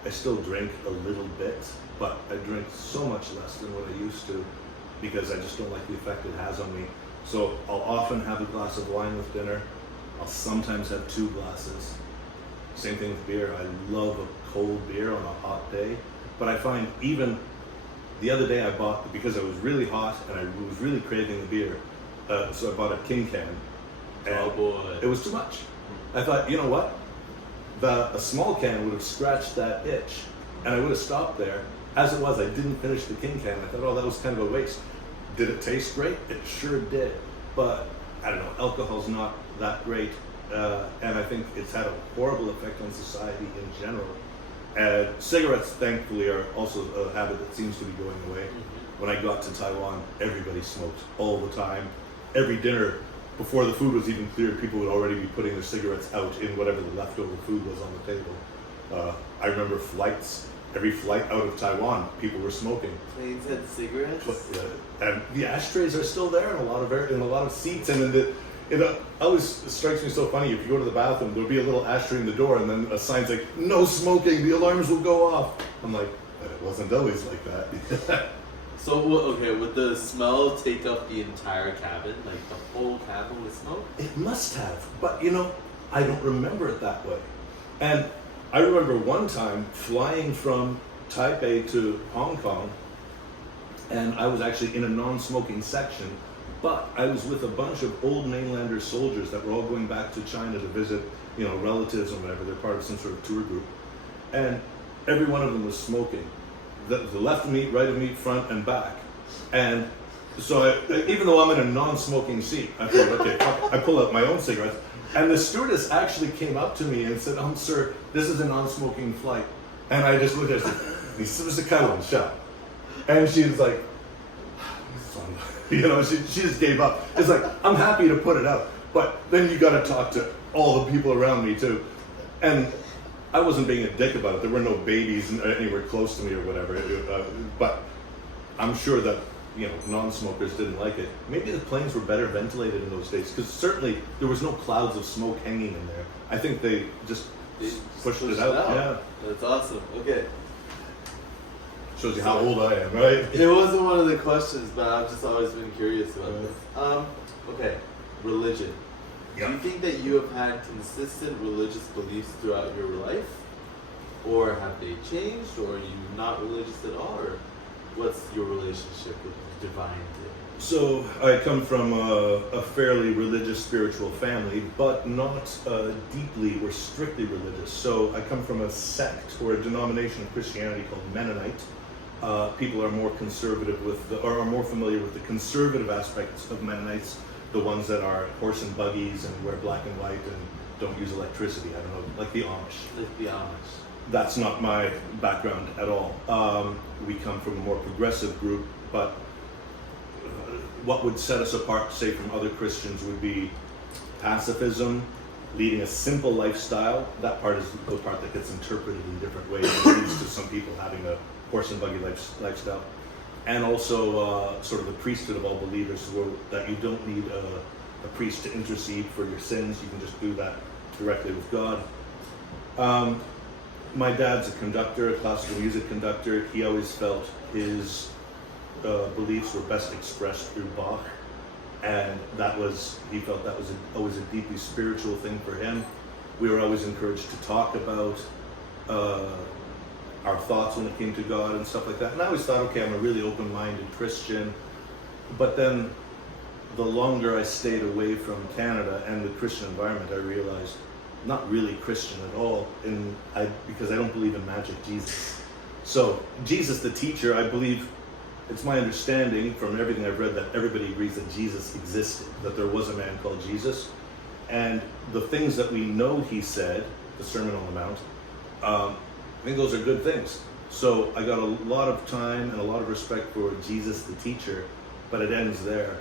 I still drink a little bit, but I drink so much less than what I used to because I just don't like the effect it has on me. So I'll often have a glass of wine with dinner. I'll sometimes have 2 glasses. Same thing with beer. I love a cold beer on a hot day. But I find even the other day I bought, because it was really hot and I was really craving the beer, so I bought a King can. And oh boy. it was too much. I thought, you know what? a small can would have scratched that itch, and I would have stopped there. As it was, I didn't finish the king can. I thought, oh, that was kind of a waste. Did it taste great? It sure did. But I don't know, alcohol's not that great, and I think it's had a horrible effect on society in general. And cigarettes, thankfully, are also a habit that seems to be going away. When I got to Taiwan, everybody smoked all the time. Every dinner, before the food was even cleared, people would already be putting their cigarettes out in whatever the leftover food was on the table. I remember flights. Every flight out of Taiwan, people were smoking. Planes had cigarettes? And the ashtrays are still there in a lot of seats. And then it always strikes me so funny. If you go to the bathroom, there'll be a little ashtray in the door, and then a sign's like, "No smoking. The alarms will go off." I'm like, it wasn't always like that. So, okay, would the smell take up the entire cabin? Like the whole cabin with smoke? It must have, but I don't remember it that way. And I remember one time flying from Taipei to Hong Kong, and I was actually in a non-smoking section, but I was with a bunch of old mainlander soldiers that were all going back to China to visit, relatives or whatever. They're part of some sort of tour group, and every one of them was smoking. The left of me, right of me, front and back. And so even though I'm in a non-smoking seat, I thought, okay, I pull out my own cigarettes. And the stewardess actually came up to me and said, sir, this is a non-smoking flight. And I just looked at her and said, "Mr. Cullen, shut." And she was like, she just gave up. It's like, I'm happy to put it out, but then you got to talk to all the people around me too. And I wasn't being a dick about it. There were no babies anywhere close to me or whatever. But I'm sure that non-smokers didn't like it. Maybe the planes were better ventilated in those days, because certainly there was no clouds of smoke hanging in there. I think they just pushed it out. Yeah, that's awesome. Okay. Shows you how old I am, right? It wasn't one of the questions, but I've just always been curious about this. Okay, religion. Yeah. Do you think that you have had consistent religious beliefs throughout your life? Or have they changed? Or are you not religious at all? Or what's your relationship with the divine today? So I come from a fairly religious, spiritual family, but not deeply or strictly religious. So I come from a sect or a denomination of Christianity called Mennonite. People are more conservative or are more familiar with the conservative aspects of Mennonites, the ones that are horse and buggies and wear black and white and don't use electricity. I don't know, like the Amish. Like the Amish. That's not my background at all. We come from a more progressive group, but what would set us apart, say, from other Christians would be pacifism, leading a simple lifestyle. That part is the part that gets interpreted in different ways. It leads to some people having a horse and buggy lifestyle. And also sort of the priesthood of all believers, that you don't need a priest to intercede for your sins. You can just do that directly with God. My dad's a conductor, a classical music conductor. He always felt his beliefs were best expressed through Bach, and he felt that was always a deeply spiritual thing for him. We were always encouraged to talk about our thoughts when it came to God and stuff like that. And I always thought, okay, I'm a really open-minded Christian. But then the longer I stayed away from Canada and the Christian environment, I realized not really Christian at all, because I don't believe in magic Jesus. So Jesus the teacher, I believe, it's my understanding from everything I've read that everybody agrees that Jesus existed, that there was a man called Jesus. And the things that we know he said, the Sermon on the Mount, I think those are good things. So I got a lot of time and a lot of respect for Jesus the teacher, but it ends there.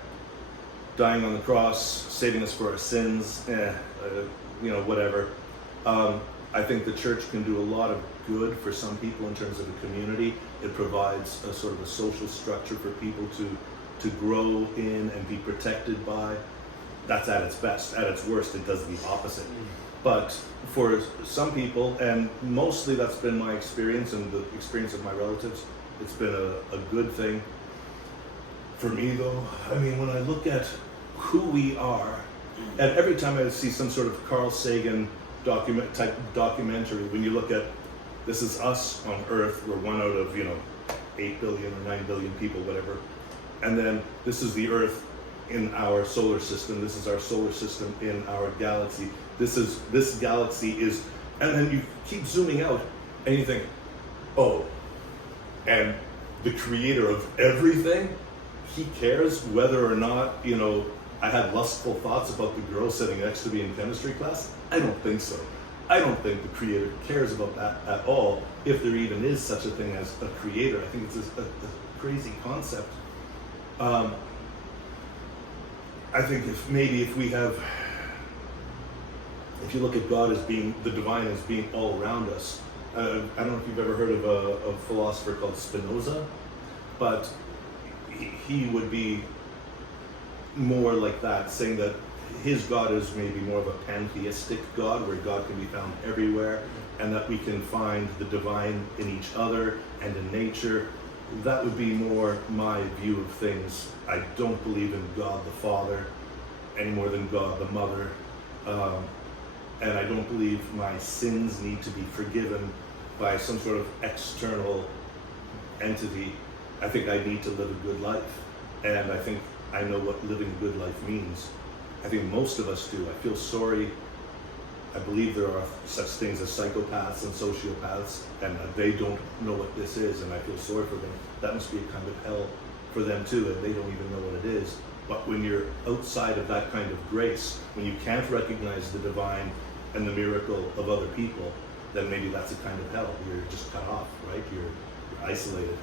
Dying on the cross, saving us for our sins, whatever. I think the church can do a lot of good for some people in terms of a community. It provides a sort of a social structure for people to grow in and be protected by. That's at its best. At its worst, it does the opposite. But for some people, and mostly that's been my experience and the experience of my relatives, it's been a good thing. For me though, I mean, when I look at who we are, and every time I see some sort of Carl Sagan documentary, when you look at this is us on Earth, we're one out of 8 billion or 9 billion people, whatever, and then this is the Earth in our solar system. This is our solar system in our galaxy. This galaxy is And then you keep zooming out and you think, oh, and the creator of everything, he cares whether or not, I had lustful thoughts about the girl sitting next to me in chemistry class? I don't think so. I don't think the creator cares about that at all, if there even is such a thing as a creator. I think it's a crazy concept. I think if you look at God as being, the divine as being all around us, I don't know if you've ever heard of a philosopher called Spinoza, but he would be more like that, saying that his God is maybe more of a pantheistic God, where God can be found everywhere, and that we can find the divine in each other and in nature. That would be more my view of things. I don't believe in God the Father any more than God the Mother. And I don't believe my sins need to be forgiven by some sort of external entity. I think I need to live a good life. And I think I know what living a good life means. I think most of us do. I feel sorry. I believe there are such things as psychopaths and sociopaths, and they don't know what this is, and I feel sorry for them. That must be a kind of hell for them too, and they don't even know what it is. But when you're outside of that kind of grace, when you can't recognize the divine and the miracle of other people, then maybe that's a kind of hell. You're just cut off, right? You're isolated.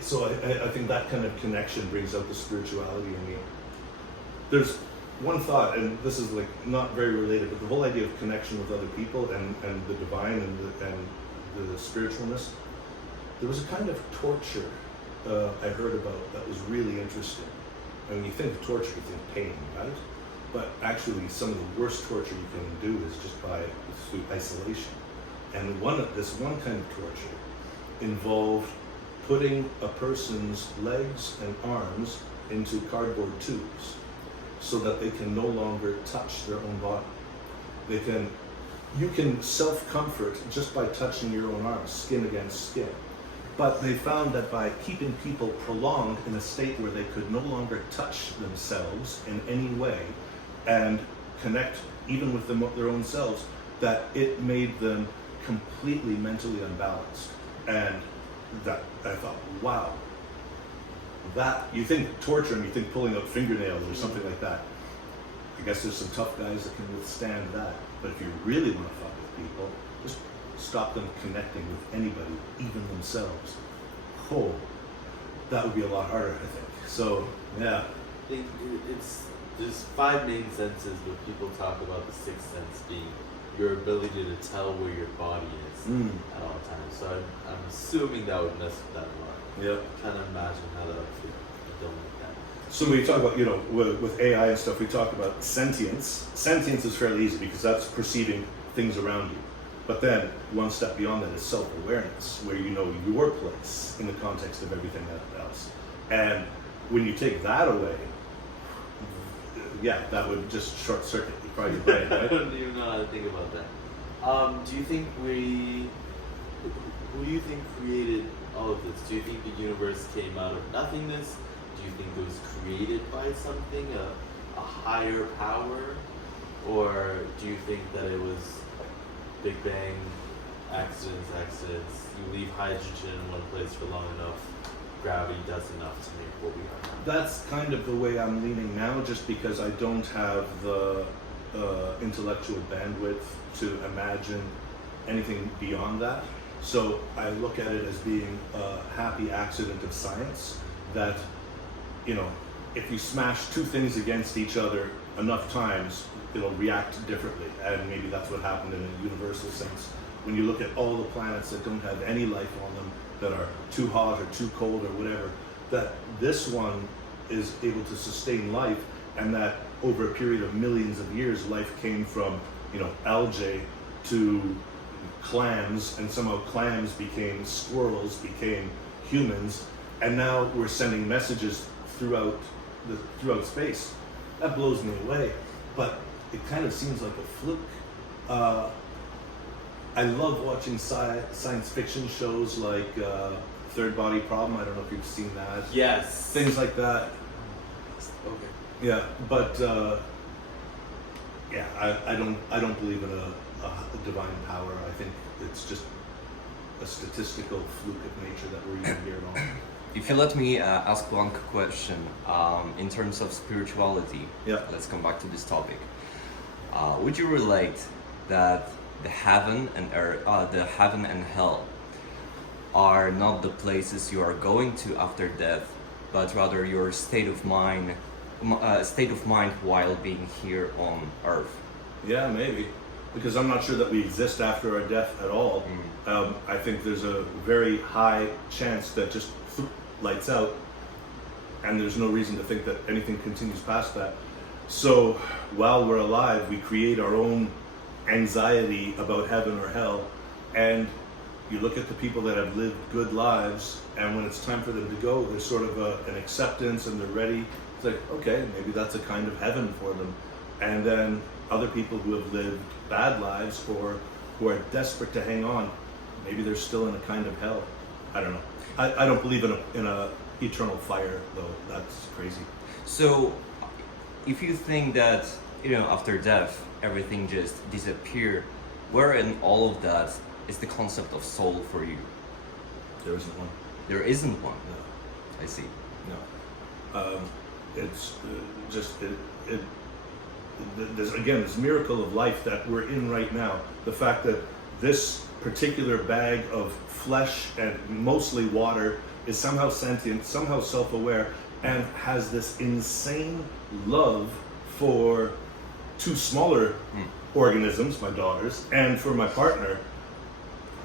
So I think that kind of connection brings out the spirituality in me. There's one thought, and this is like not very related, but the whole idea of connection with other people and the divine and the spiritualness. There was a kind of torture I heard about that was really interesting. And when you think of torture, you think pain, right? But actually, some of the worst torture you can do is just through isolation. And this one kind of torture involved putting a person's legs and arms into cardboard tubes so that they can no longer touch their own body. You can self-comfort just by touching your own arms, skin against skin. But they found that by keeping people prolonged in a state where they could no longer touch themselves in any way and connect even with their own selves, that it made them completely mentally unbalanced. And that I thought, wow, that you think torture and you think pulling out fingernails or something like that. I guess there's some tough guys that can withstand that. But if you really want to fuck with people, just stop them connecting with anybody, even themselves. Oh, that would be a lot harder, I think. So, yeah. I think there's 5 main senses, but people talk about the 6th sense being your ability to tell where your body is at all times. So I'm assuming that would mess with that a lot. Yeah. Trying to imagine how that would feel. I don't like that. So when we talk about, with AI and stuff, we talk about sentience. Sentience is fairly easy because that's perceiving things around you. But then one step beyond that is self-awareness, where you know your place in the context of everything else. And when you take that away, yeah, that would just short circuit probably your brain, right? I don't even know how to think about that. Do you think who do you think created all of this? Do you think the universe came out of nothingness? Do you think it was created by something, a higher power? Or do you think that it was Big Bang, accidents, you leave hydrogen in one place for long enough, gravity does enough to make what we are now? That's kind of the way I'm leaning now, just because I don't have the intellectual bandwidth to imagine anything beyond that. So I look at it as being a happy accident of science that, if you smash 2 things against each other enough times, it'll react differently. And maybe that's what happened in a universal sense. When you look at all the planets that don't have any life on them, that are too hot or too cold or whatever, that this one is able to sustain life, and that over a period of millions of years, life came from, algae to clams, and somehow clams became squirrels, became humans, and now we're sending messages throughout space. That blows me away, but it kind of seems like a fluke. I love watching science fiction shows like Third Body Problem. I don't know if you've seen that. Yes. Things like that. Okay. Yeah, but yeah, I don't believe in a divine power. I think it's just a statistical fluke of nature that we're even here at all. If you let me ask one question, in terms of spirituality, Yeah. let's come back to this topic. Would you relate that the heaven and hell are not the places you are going to after death, but rather your state of mind while being here on Earth? Yeah, maybe. Because I'm not sure that we exist after our death at all. I think there's a very high chance that just lights out, and there's no reason to think that anything continues past that. So while we're alive, we create our own anxiety about heaven or hell, and you look at the people that have lived good lives, and when it's time for them to go, there's sort of an acceptance, and they're ready. It's like, okay, maybe that's a kind of heaven for them. And then other people who have lived bad lives or who are desperate to hang on, maybe they're still in a kind of hell. I don't know. I don't believe in a eternal fire, though. That's crazy. So, if you think that, after death everything just disappear, where in all of that is the concept of soul for you? There isn't one. There isn't one. No. I see. No. It's just there's again this miracle of life that we're in right now. The fact that this particular bag of flesh and mostly water is somehow sentient, somehow self-aware, and has this insane love for two smaller organisms, my daughters, and for my partner.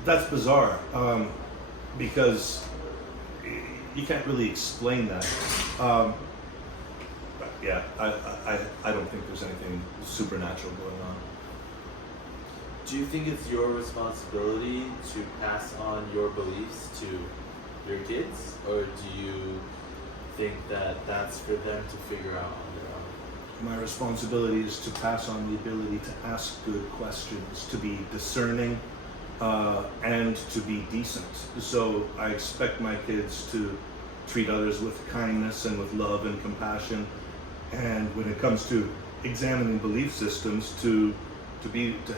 That's bizarre, because you can't really explain that. But yeah, I don't think there's anything supernatural going on. Do you think it's your responsibility to pass on your beliefs to your kids, or do you think that that's for them to figure out on their own? My responsibility is to pass on the ability to ask good questions, to be discerning, and to be decent. So I expect my kids to treat others with kindness and with love and compassion. And when it comes to examining belief systems, to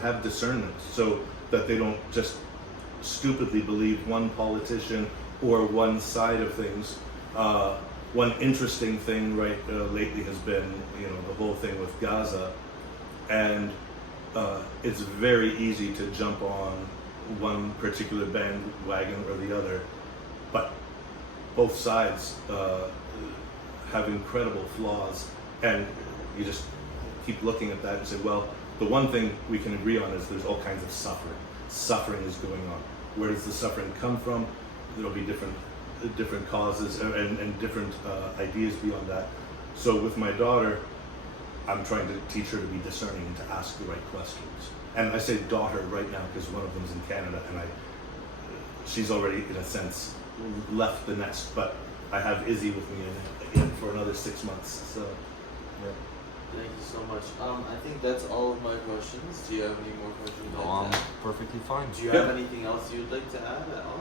have discernment, so that they don't just stupidly believe one politician or one side of things. One interesting thing lately has been, the whole thing with Gaza, and it's very easy to jump on one particular bandwagon or the other, but both sides have incredible flaws, and you just keep looking at that and say, well, the one thing we can agree on is there's all kinds of suffering. Suffering is going on. Where does the suffering come from? There'll be different causes and different ideas beyond that. So with my daughter, I'm trying to teach her to be discerning and to ask the right questions. And I say daughter right now because one of them's in Canada, and she's already, in a sense, left the nest. But I have Izzy with me in for another 6 months. So, yeah. Thank you so much. I think that's all of my questions. Do you have any more questions? No, I'm perfectly fine. Do you have anything else you'd like to add at all?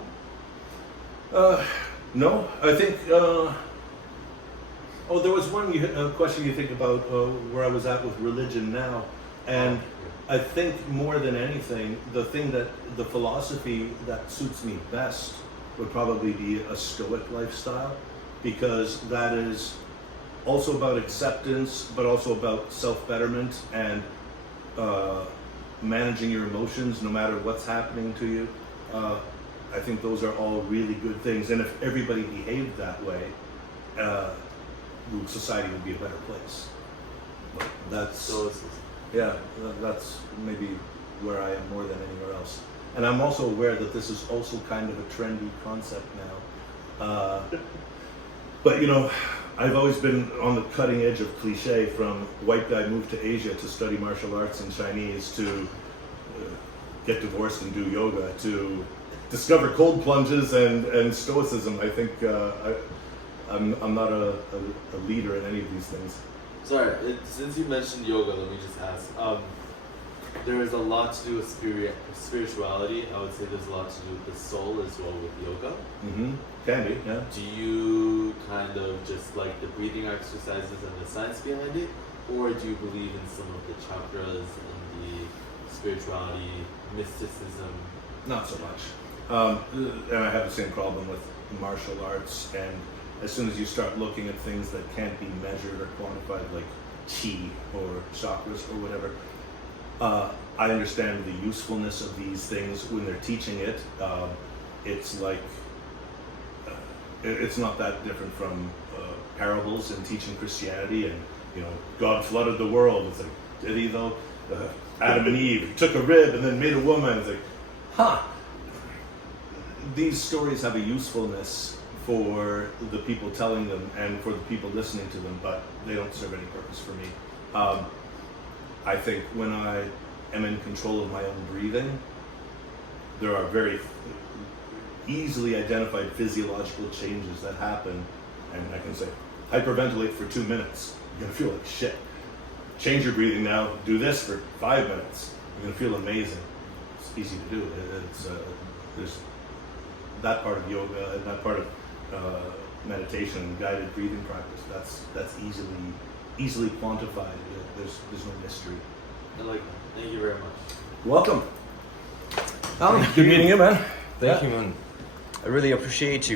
No, I think. There was one question you think about where I was at with religion now, and I think more than anything, the philosophy that suits me best would probably be a Stoic lifestyle, because that is also about acceptance, but also about self-betterment and managing your emotions no matter what's happening to you. I think those are all really good things, and if everybody behaved that way, society would be a better place. But that's that's maybe where I am more than anywhere else. And I'm also aware that this is also kind of a trendy concept now. But I've always been on the cutting edge of cliche, from white guy moved to Asia to study martial arts and Chinese, to get divorced and do yoga, to discover cold plunges and stoicism. I think I'm not a leader in any of these things. Sorry, since you mentioned yoga, let me just ask. There is a lot to do with spirituality. I would say there's a lot to do with the soul as well with yoga. Mm-hmm. Can be, yeah. Do you kind of just like the breathing exercises and the science behind it? or do you believe in some of the chakras and the spirituality, mysticism? Not so much. And I have the same problem with martial arts. And as soon as you start looking at things that can't be measured or quantified, like chi or chakras or whatever, I understand the usefulness of these things when they're teaching it. It's like it's not that different from parables and teaching Christianity. And God flooded the world. It's like, did he though? Adam and Eve took a rib and then made a woman. It's like, huh. These stories have a usefulness for the people telling them and for the people listening to them, but they don't serve any purpose for me. I think when I am in control of my own breathing, there are very easily identified physiological changes that happen, and I can say, hyperventilate for 2 minutes, you're gonna feel like shit. Change your breathing now, do this for 5 minutes, you're gonna feel amazing. It's easy to do. There's that part of yoga and that part of meditation, guided breathing practice. That's easily quantified. There's no mystery. I like that. Thank you very much. Welcome. Oh, Good meeting you, man. Thank you, man. I really appreciate you.